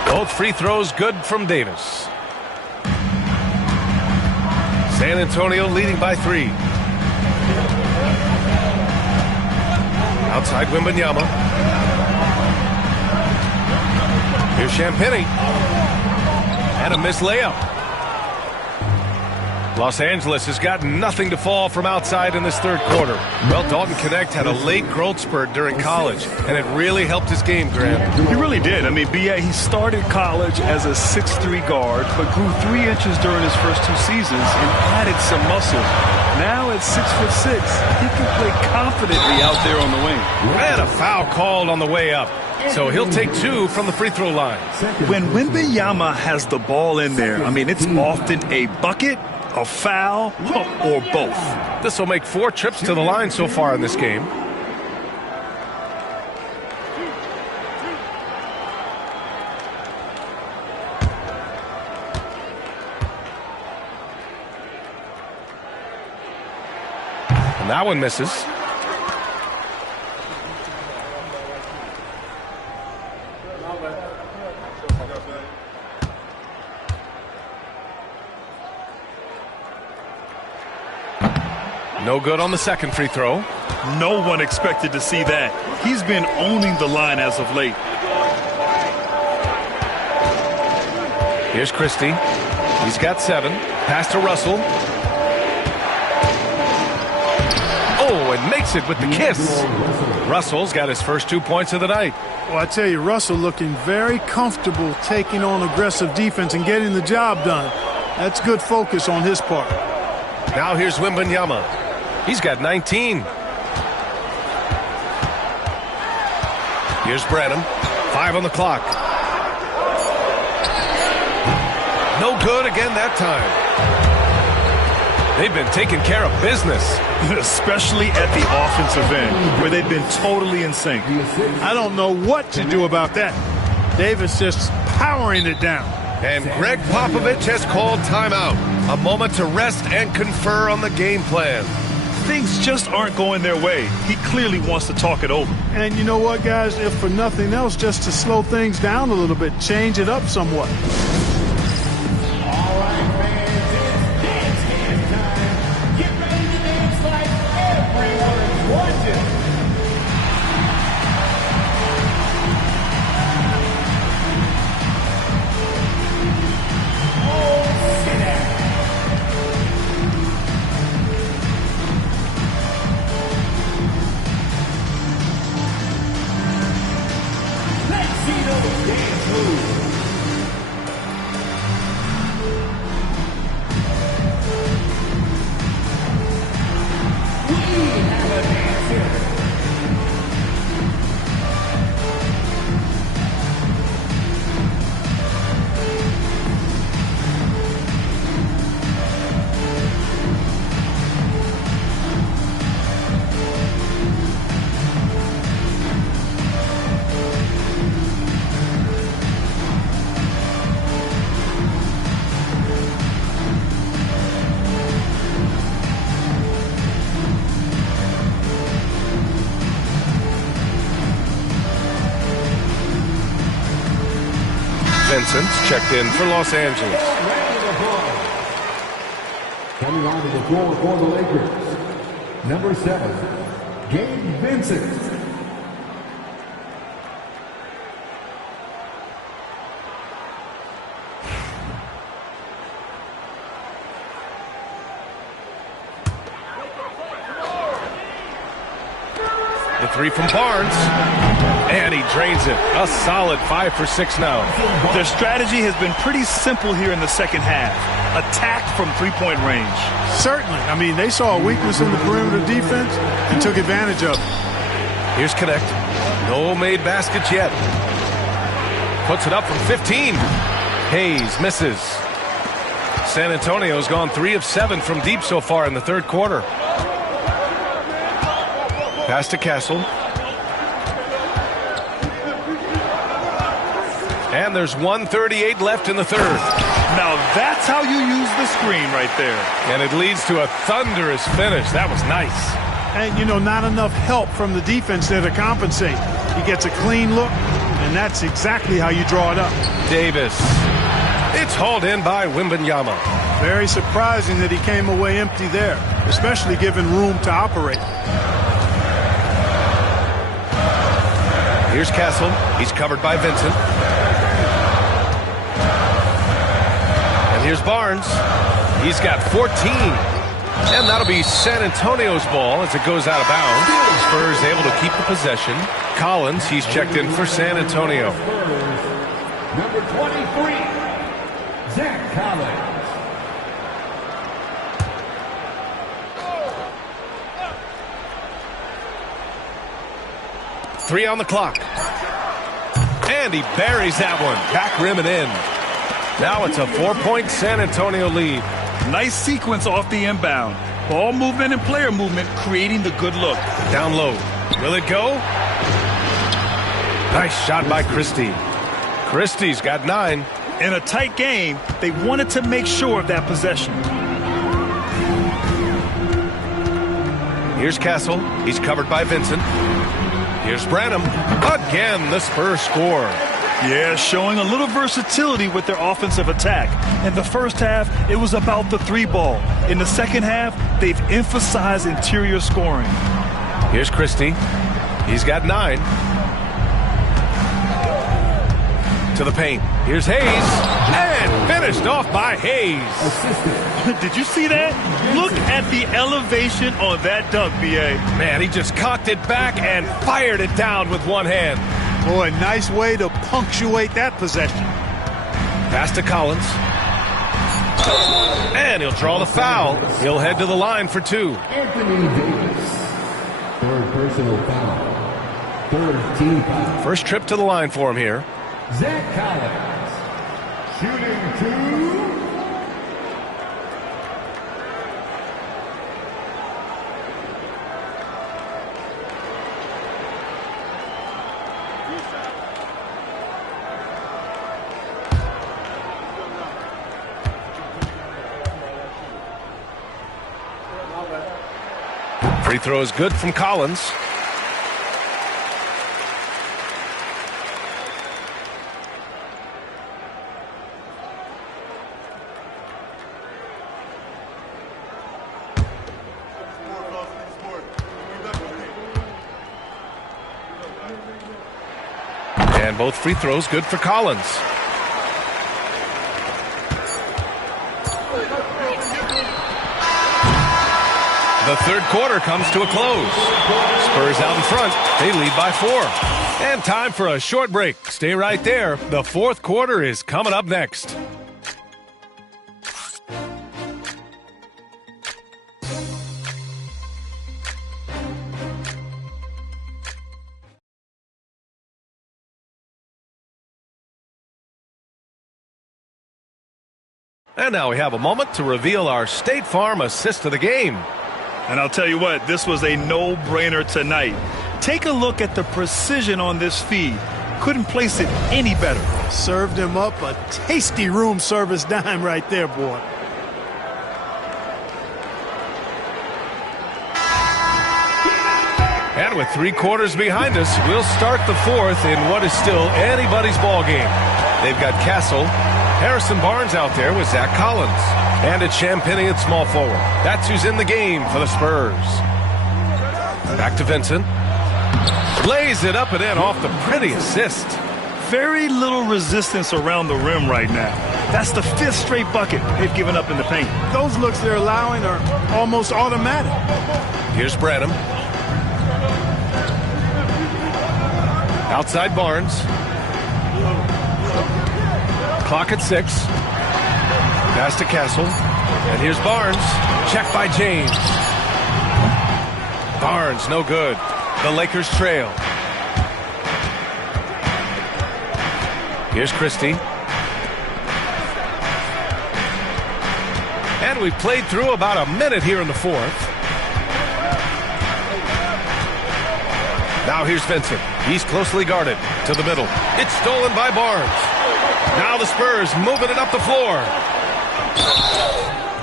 Both free throws good from Davis. San Antonio leading by 3. Outside Wembanyama. Here's Champagnie. And a missed layup. Los Angeles has got nothing to fall from outside in this third quarter. Well, Dalton Knecht had a late growth spurt during college, and it really helped his game, Grant. He really did. I mean, B.A., he started college as a 6'3" guard, but grew 3 inches during his first 2 seasons and added some muscle. Now at 6'6", he can play confidently out there on the wing. And a foul called on the way up. So he'll take 2 from the free throw line. When Wembanyama has the ball in there, I mean, it's often a bucket, a foul, or both. This will make 4 trips to the line so far in this game. And that one misses. No good on the second free throw. No one expected to see that. He's been owning the line as of late. Here's Christie. He's got 7. Pass to Russell. Oh, and makes it with the kiss. Russell's got his first 2 points of the night. Well, I tell you, Russell looking very comfortable taking on aggressive defense and getting the job done. That's good focus on his part. Now here's Wembanyama. He's got 19. Here's Branham. 5 on the clock. No good again that time. They've been taking care of business. Especially at the offensive end, where they've been totally in sync. I don't know what to do about that. Davis just powering it down. And Greg Popovich has called timeout. A moment to rest and confer on the game plan. Things just aren't going their way. He clearly wants to talk it over. And you know what, guys? If for nothing else, just to slow things down a little bit, change it up somewhat. All right, fans, it's dance time. Get ready to dance like everyone's watching. Oh, sit down. Let's see those dance moves. Vincent's checked in for Los Angeles. Coming onto the floor for the Lakers, number 7, Gabe Vincent. The three from Barnes, and he drains it. A solid 5 for 6 now. Their strategy has been pretty simple here in the second half. Attack from three-point range. Certainly. I mean, they saw a weakness in the perimeter defense and took advantage of it. Here's Knecht. No made baskets yet. Puts it up from 15. Hayes misses. San Antonio's gone 3 of 7 from deep so far in the third quarter. Pass to Castle. And there's 1:38 left in the third. Now that's how you use the screen right there. And it leads to a thunderous finish. That was nice. And, you know, not enough help from the defense there to compensate. He gets a clean look, and that's exactly how you draw it up. Davis. It's hauled in by Wembanyama. Very surprising that he came away empty there, especially given room to operate. Here's Castle. He's covered by Vincent. And here's Barnes. He's got 14. And that'll be San Antonio's ball as it goes out of bounds. Spurs able to keep the possession. Collins, he's checked in for San Antonio. Number 23, Zach Collins. Three on the clock. And he buries that one. Back rim and in. Now it's a 4-point San Antonio lead. Nice sequence off the inbound. Ball movement and player movement creating the good look. Down low. Will it go? Nice shot by Christie. Christie's got 9. In a tight game, they wanted to make sure of that possession. Here's Castle. He's covered by Vincent. Here's Branham. Again, the Spurs score. Yeah, showing a little versatility with their offensive attack. In the first half, it was about the 3 ball. In the second half, they've emphasized interior scoring. Here's Christie. He's got 9. To the paint. Here's Hayes. And finished off by Hayes. Did you see that? Look at the elevation on that dunk, B.A. Man, he just cocked it back and fired it down with one hand. Boy, nice way to punctuate that possession. Pass to Collins. And he'll draw the foul. He'll head to the line for 2. Anthony Davis. 3rd personal foul. 3rd team foul. First trip to the line for him here. Zach Collins. Shooting 2. Free throw is good from Collins. And both free throws good for Collins. The third quarter comes to a close. Spurs out in front. They lead by 4. And time for a short break. Stay right there. The fourth quarter is coming up next. And now we have a moment to reveal our State Farm assist of the game. And I'll tell you what, this was a no-brainer tonight. Take a look at the precision on this feed. Couldn't place it any better. Served him up a tasty room service dime right there, boy. And with 3 quarters behind us, we'll start the fourth in what is still anybody's ball game. They've got Castle, Harrison Barnes out there with Zach Collins. And it's Champagnie at small forward. That's who's in the game for the Spurs. Back to Vincent. Lays it up and in off the pretty assist. Very little resistance around the rim right now. That's the 5th straight bucket they've given up in the paint. Those looks they're allowing are almost automatic. Here's Branham. Outside Barnes. Clock at 6. Pass to Castle. And here's Barnes. Checked by James. Barnes, no good. The Lakers trail. Here's Christie. And we've played through about a minute here in the 4th. Now here's Vincent. He's closely guarded to the middle. It's stolen by Barnes. Now the Spurs moving it up the floor.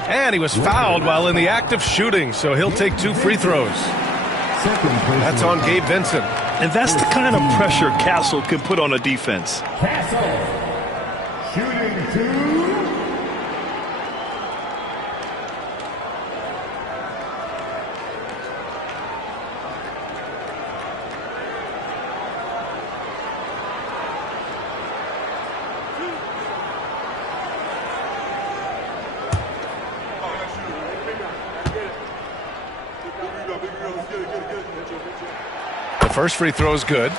And he was fouled while in the act of shooting, so he'll take 2 free throws. That's on Gabe Vincent. And that's the kind of pressure Castle can put on a defense. Castle, shooting 2. The first free throw is good.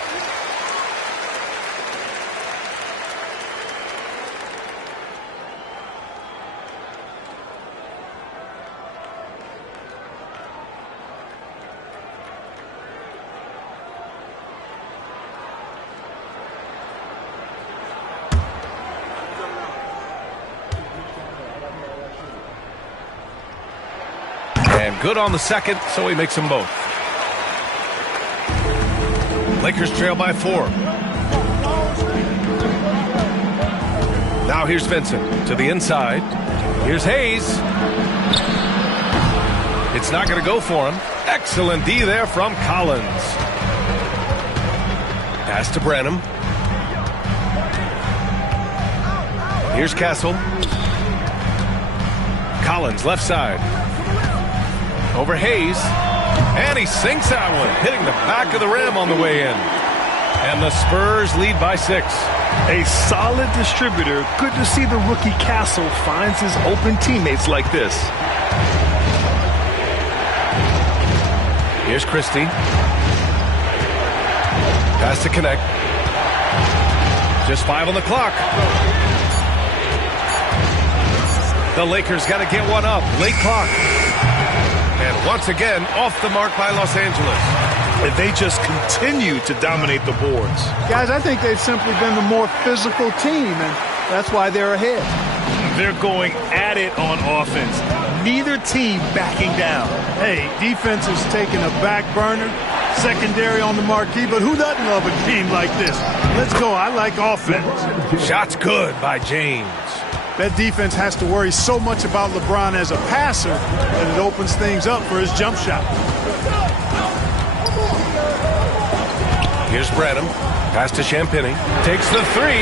And good on the second, so he makes them both. Lakers trail by 4. Now here's Vincent to the inside. Here's Hayes. It's not going to go for him. Excellent D there from Collins. Pass to Branham. Here's Castle. Collins left side. Over Hayes. And he sinks that one, hitting the back of the rim on the way in. And the Spurs lead by 6. A solid distributor. Good to see the rookie Castle finds his open teammates like this. Here's Christie. Pass to Knecht. Just 5 on the clock. The Lakers got to get one up. Late clock. And once again, off the mark by Los Angeles. And they just continue to dominate the boards. Guys, I think they've simply been the more physical team, and that's why they're ahead. They're going at it on offense. Neither team backing down. Hey, defense is taking a back burner, secondary on the marquee, but who doesn't love a game like this? Let's go. I like offense. Shot's good by James. That defense has to worry so much about LeBron as a passer that it opens things up for his jump shot. Here's Branham. Pass to Champagnie. Takes the 3,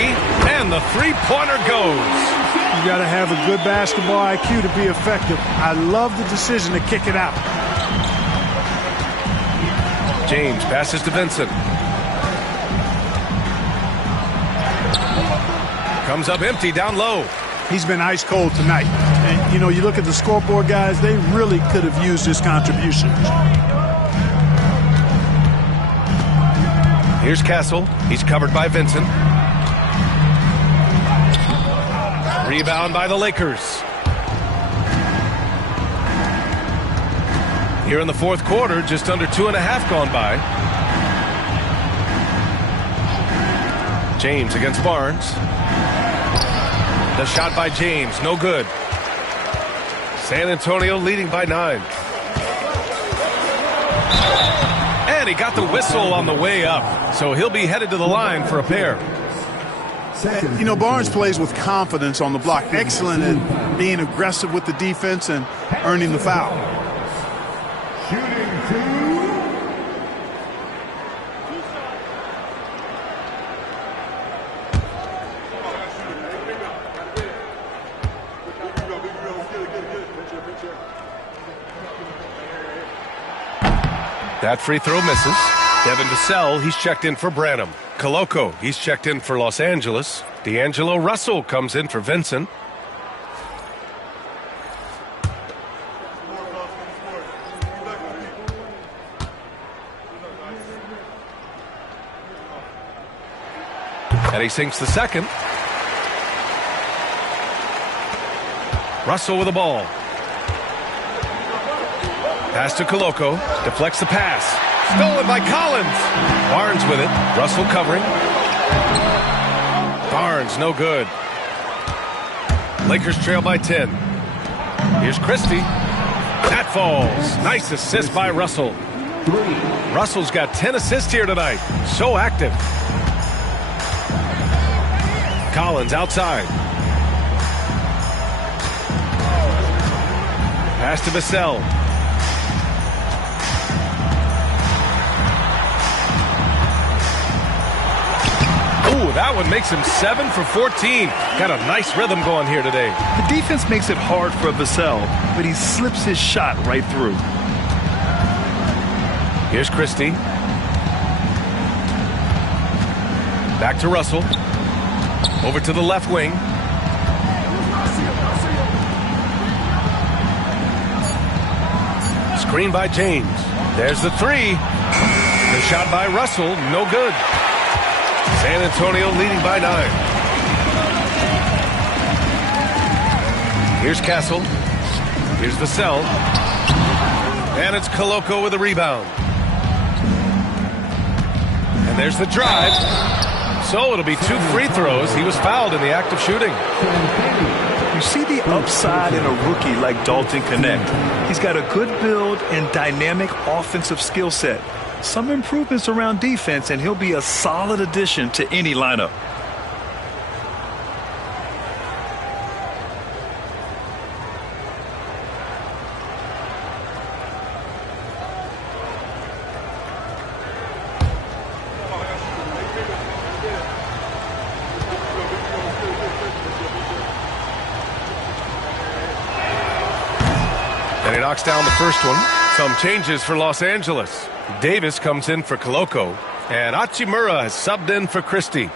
and the three-pointer goes. You got to have a good basketball IQ to be effective. I love the decision to kick it out. James passes to Vincent. Comes up empty down low. He's been ice cold tonight. And, you know, you look at the scoreboard, guys, they really could have used his contribution. Here's Castle. He's covered by Vincent. Rebound by the Lakers. Here in the 4th quarter, just under 2.5 gone by. James against Barnes. The shot by James, no good. San Antonio leading by 9. And he got the whistle on the way up, so he'll be headed to the line for a pair. You know, Barnes plays with confidence on the block. Excellent at being aggressive with the defense and earning the foul. Shooting 2. That free throw misses. Devin Vassell, he's checked in for Branham. Koloko, he's checked in for Los Angeles. D'Angelo Russell comes in for Vincent. And he sinks the second. Russell with the ball. Pass to Koloko. Deflects the pass. Stolen by Collins. Barnes with it. Russell covering. Barnes, no good. Lakers trail by 10. Here's Christie. That falls. Nice assist by Russell. Russell's got 10 assists here tonight. So active. Collins outside. Pass to Vassell. Ooh, that one makes him 7 for 14. Got a nice rhythm going here today. The defense makes it hard for Vassell, but he slips his shot right through. Here's Christie. Back to Russell. Over to the left wing. Screen by James. There's the three. The shot by Russell, no good. San Antonio leading by 9. Here's Castle. Here's Vassell. And it's Koloko with a rebound. And there's the drive. So it'll be 2 free throws. He was fouled in the act of shooting. You see the upside in a rookie like Dalton Knecht. He's got a good build and dynamic offensive skill set. Some improvements around defense, and he'll be a solid addition to any lineup. And he knocks down the first one. Some changes for Los Angeles. Davis comes in for Koloko, and Hachimura has subbed in for Christie.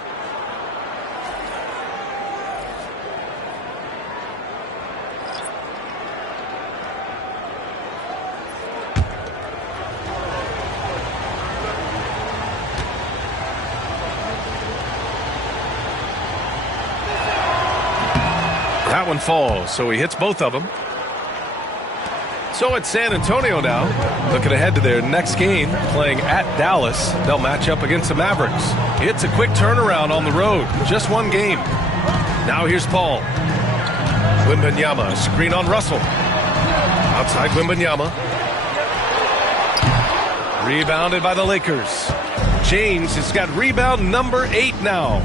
That one falls, so he hits both of them. So it's San Antonio now, looking ahead to their next game, playing at Dallas. They'll match up against the Mavericks. It's a quick turnaround on the road, just one game. Now here's Paul. Wembanyama, screen on Russell. Outside Wembanyama. Rebounded by the Lakers. James has got rebound number 8 now.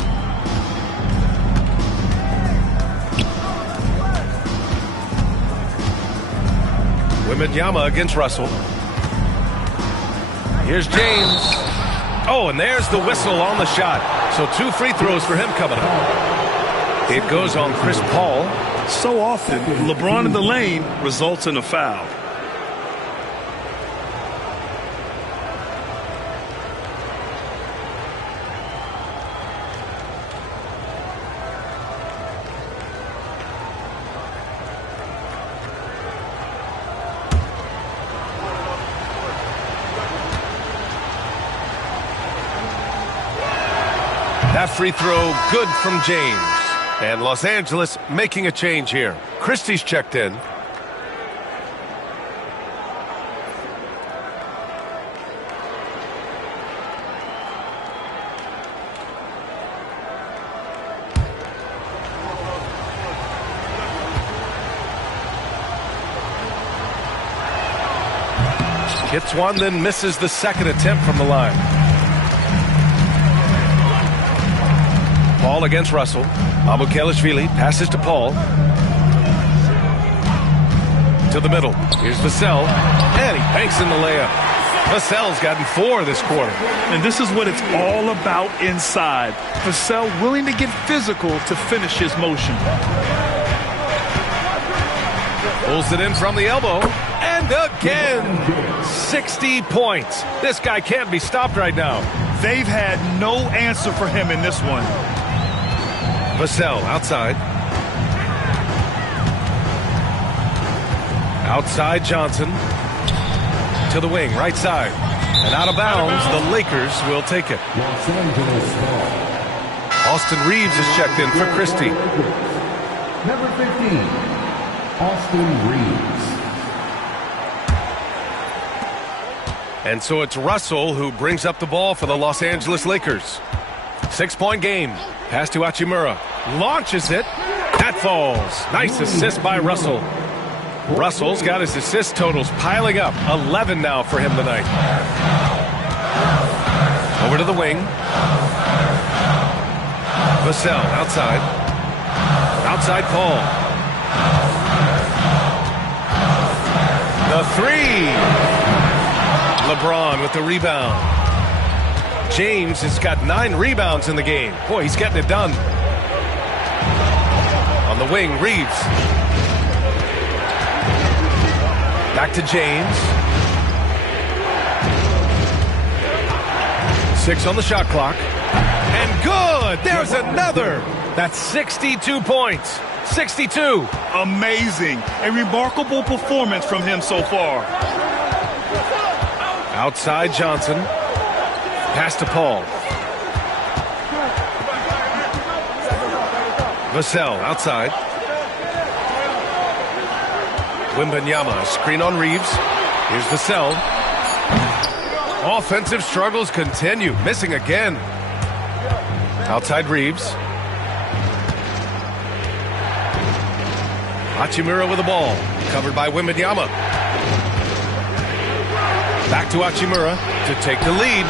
Wembanyama against Russell. Here's James. Oh, and there's the whistle on the shot. So 2 free throws for him coming up. It goes on Chris Paul. So often, LeBron in the lane results in a foul. That free throw good from James. And Los Angeles making a change here. Christie's checked in. Hits one, then misses the second attempt from the line. Paul against Russell. Abukelashvili passes to Paul. To the middle. Here's Vassell. And he banks in the layup. Vassell's gotten 4 this quarter. And this is what it's all about inside. Vassell willing to get physical to finish his motion. Pulls it in from the elbow. And again, 60 points. This guy can't be stopped right now. They've had no answer for him in this one. Vassell outside. Outside Johnson. To the wing, right side. And out of bounds, the Lakers will take it. Austin Reeves is checked in for Christie. Number 15, Austin Reeves. And so it's Russell who brings up the ball for the Los Angeles Lakers. 6-point game. Pass to Hachimura. Launches it. That falls. Nice assist by Russell. Russell's got his assist totals piling up. 11 now for him tonight. Over to the wing. Vassell outside. Outside Paul. The three. LeBron with the rebound. James has got 9 rebounds in the game. Boy, he's getting it done. On the wing, Reeves. Back to James. 6 on the shot clock. And good! There's another! That's 62 points. 62. Amazing. A remarkable performance from him so far. Outside Johnson. Pass to Paul. Vassell outside. Wembanyama, screen on Reeves. Here's Vassell. Offensive struggles continue. Missing again. Outside Reeves. Hachimura with the ball. Covered by Wembanyama. Back to Hachimura to take the lead.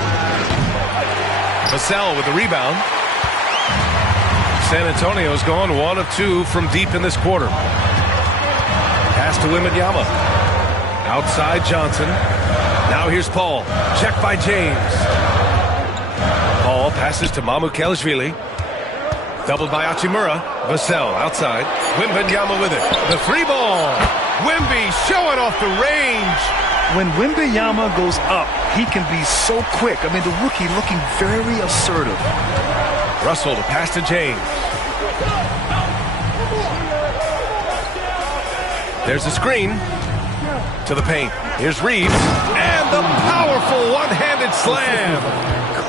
Vassell with the rebound. San Antonio's gone 1 of 2 from deep in this quarter. Pass to Wembanyama. Outside Johnson. Now here's Paul. Checked by James. Paul passes to Mamukelashvili. Doubled by Hachimura. Vassell outside. Wembanyama with it. The 3-ball. Wemby showing off the range. When Wembanyama goes up, he can be so quick. I mean, the rookie looking very assertive. Russell to pass to James. There's a screen to the paint. Here's Reeves. And the powerful one-handed slam.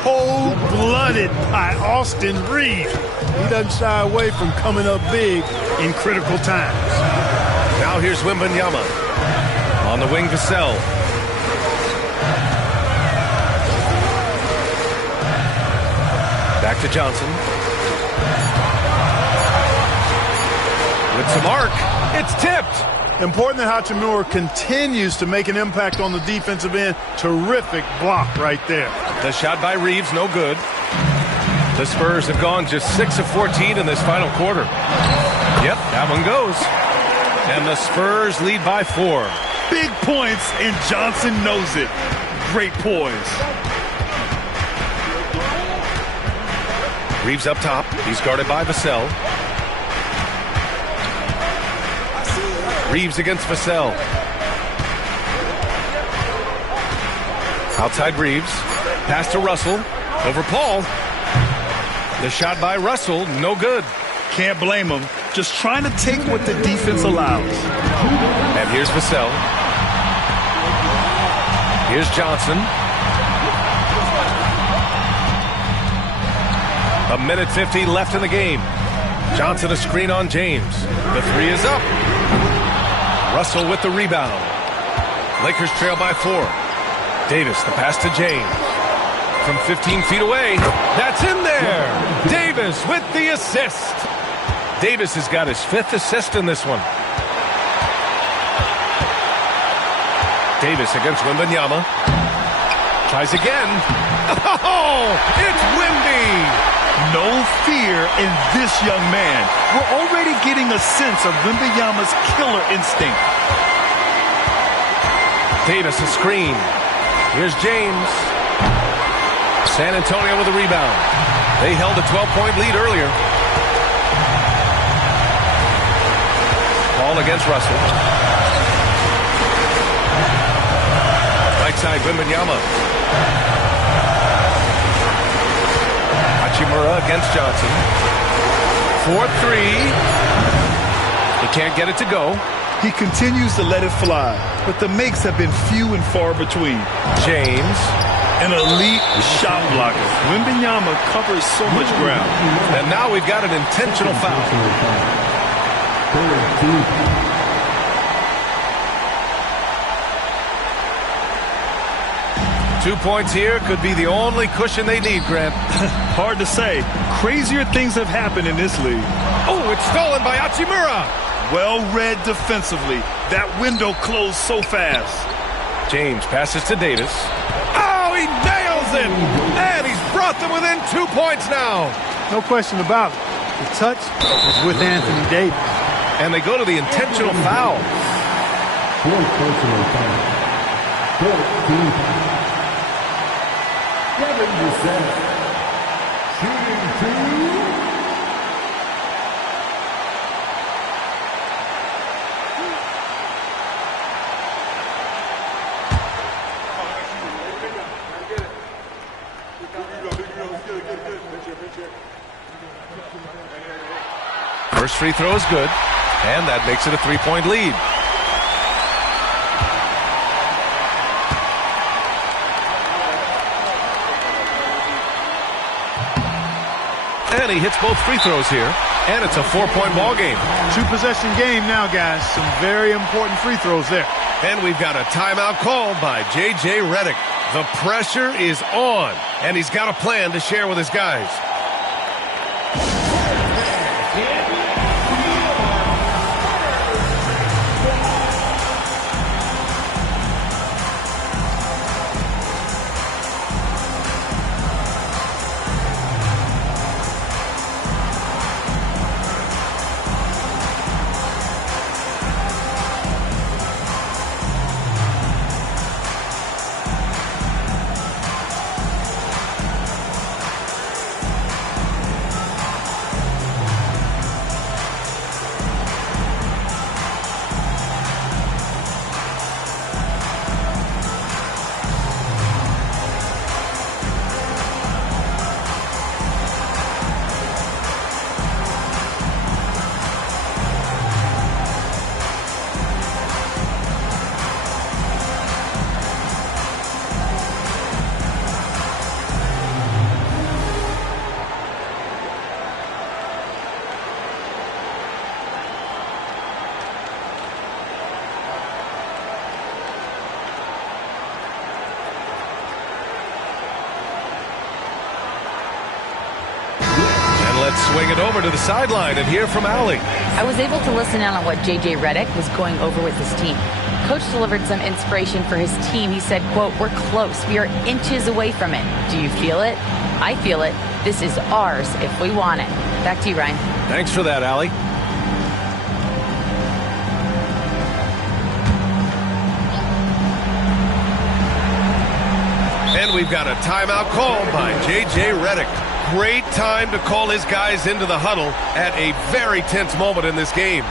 Cold-blooded by Austin Reeves. He doesn't shy away from coming up big in critical times. Now here's Wembanyama. On the wing, Vassell. Back to Johnson. With some arc. It's tipped. Important that Hachimura continues to make an impact on the defensive end. Terrific block right there. The shot by Reeves, no good. The Spurs have gone just 6 of 14 in this final quarter. Yep, that one goes. And the Spurs lead by 4. Big points, and Johnson knows it. Great poise. Reeves up top. He's guarded by Vassell. Reeves against Vassell. Outside Reeves. Pass to Russell. Over Paul. The shot by Russell, no good. Can't blame him. Just trying to take what the defense allows. And here's Vassell. Here's Johnson. 1:50 left in the game. Johnson a screen on James. The 3 is up. Russell with the rebound. Lakers trail by 4. Davis, the pass to James. From 15 feet away. That's in there. Davis with the assist. Davis has got his 5th assist in this one. Davis against Wembanyama. Tries again. Oh, it's Wemby. No fear in this young man. We're already getting a sense of Wembanyama's killer instinct. Davis a screen. Here's James. San Antonio with a rebound. They held a 12-point lead earlier. Ball against Russell. right side, Wembanyama. Hachimura against Johnson. 4-3. He can't get it to go. He continues to let it fly, but the makes have been few and far between. James. An elite shot blocker. Wembanyama covers so much ground. And now we've got an intentional foul. 2 points here could be the only cushion they need, Grant. Hard to say. Crazier things have happened in this league. Oh, it's stolen by Hachimura. Well read defensively. That window closed so fast. James passes to Davis. Oh, he nails it! And he's brought them within 2 points now. No question about it. The touch is with Anthony Davis. And they go to the intentional foul. 4 personal foul. 14 foul. Kevin Durant. Shooting 2. First free throw is good, and that makes it a 3-point lead. And he hits both free throws here, and it's a 4-point ball game. 2-possession game now, guys. Some very important free throws there. And we've got a timeout called by J.J. Redick. The pressure is on, and he's got a plan to share with his guys. Let's swing it over to the sideline and hear from Allie. I was able to listen in on what J.J. Redick was going over with his team. Coach delivered some inspiration for his team. He said, quote, "We're close. We are inches away from it. Do you feel it? I feel it. This is ours if we want it." Back to you, Ryan. Thanks for that, Allie. And we've got a timeout called by J.J. Redick. Great time to call his guys into the huddle at a very tense moment in this game.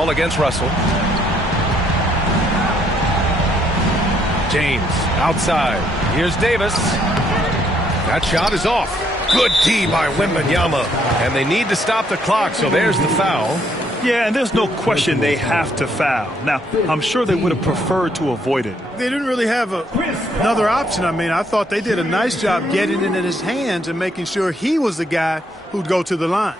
call against Russell. James outside. Here's Davis. That shot is off. Good D by Wembanyama. And they need to stop the clock, so there's the foul. Yeah, and there's no question they have to foul. Now, I'm sure they would have preferred to avoid it. They didn't really have another option. I mean, I thought they did a nice job getting it in his hands and making sure he was the guy who'd go to the line.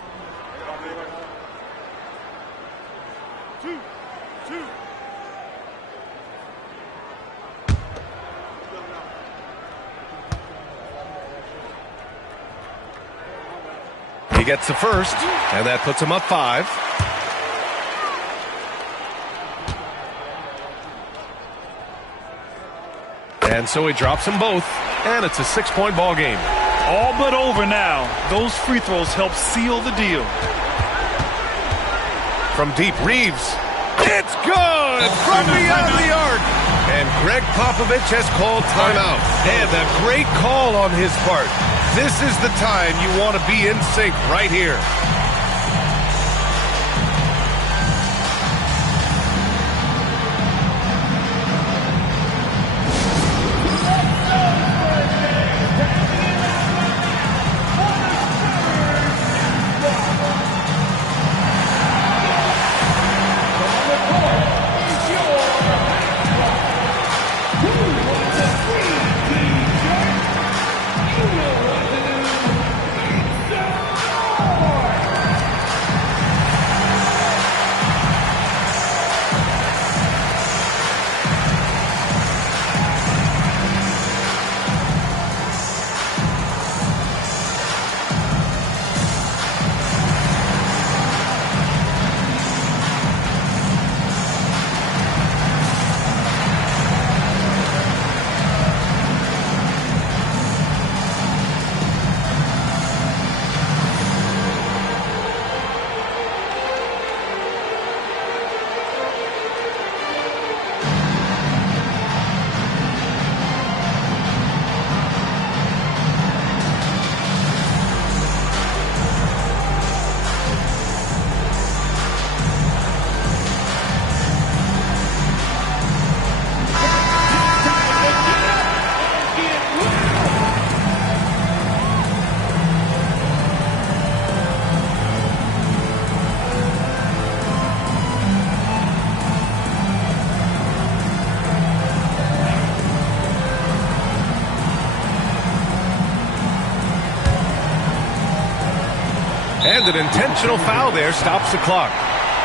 He gets the first, and that puts him up 5. And so he drops them both, and it's a 6-point ball game. All but over now. Those free throws help seal the deal. From deep, Reeves. It's good from beyond the arc. And Greg Popovich has called timeout. And a great call on his part. This is the time you want to be in sync right here. And an intentional foul there stops the clock.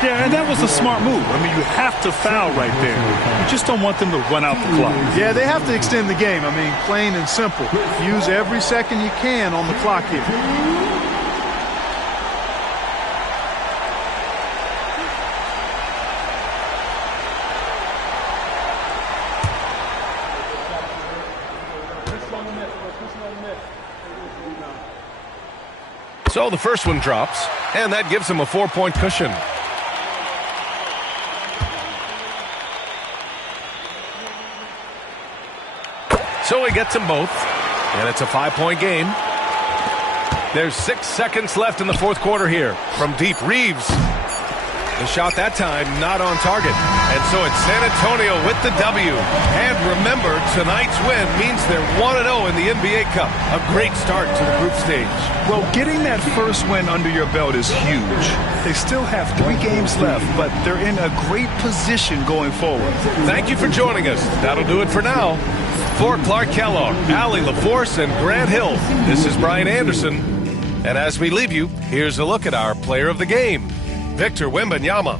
Yeah, and that was a smart move. I mean, you have to foul right there. You just don't want them to run out the clock. Yeah, they have to extend the game. I mean, plain and simple. Use every second you can on the clock here. So the first one drops, and that gives him a 4-point cushion. So he gets them both, and it's a 5-point game. There's 6 seconds left in the fourth quarter here. From deep, Reeves. The shot that time not on target. And so it's San Antonio with the W. And remember, tonight's win means they're 1-0 in the NBA Cup. A great start to the group stage. Well, getting that first win under your belt is huge. They still have 3 games left, but they're in a great position going forward. Thank you for joining us. That'll do it for now. For Clark Kellogg, Allie LaForce, and Grant Hill, this is Brian Anderson. And as we leave you, here's a look at our player of the game, Victor Wembanyama.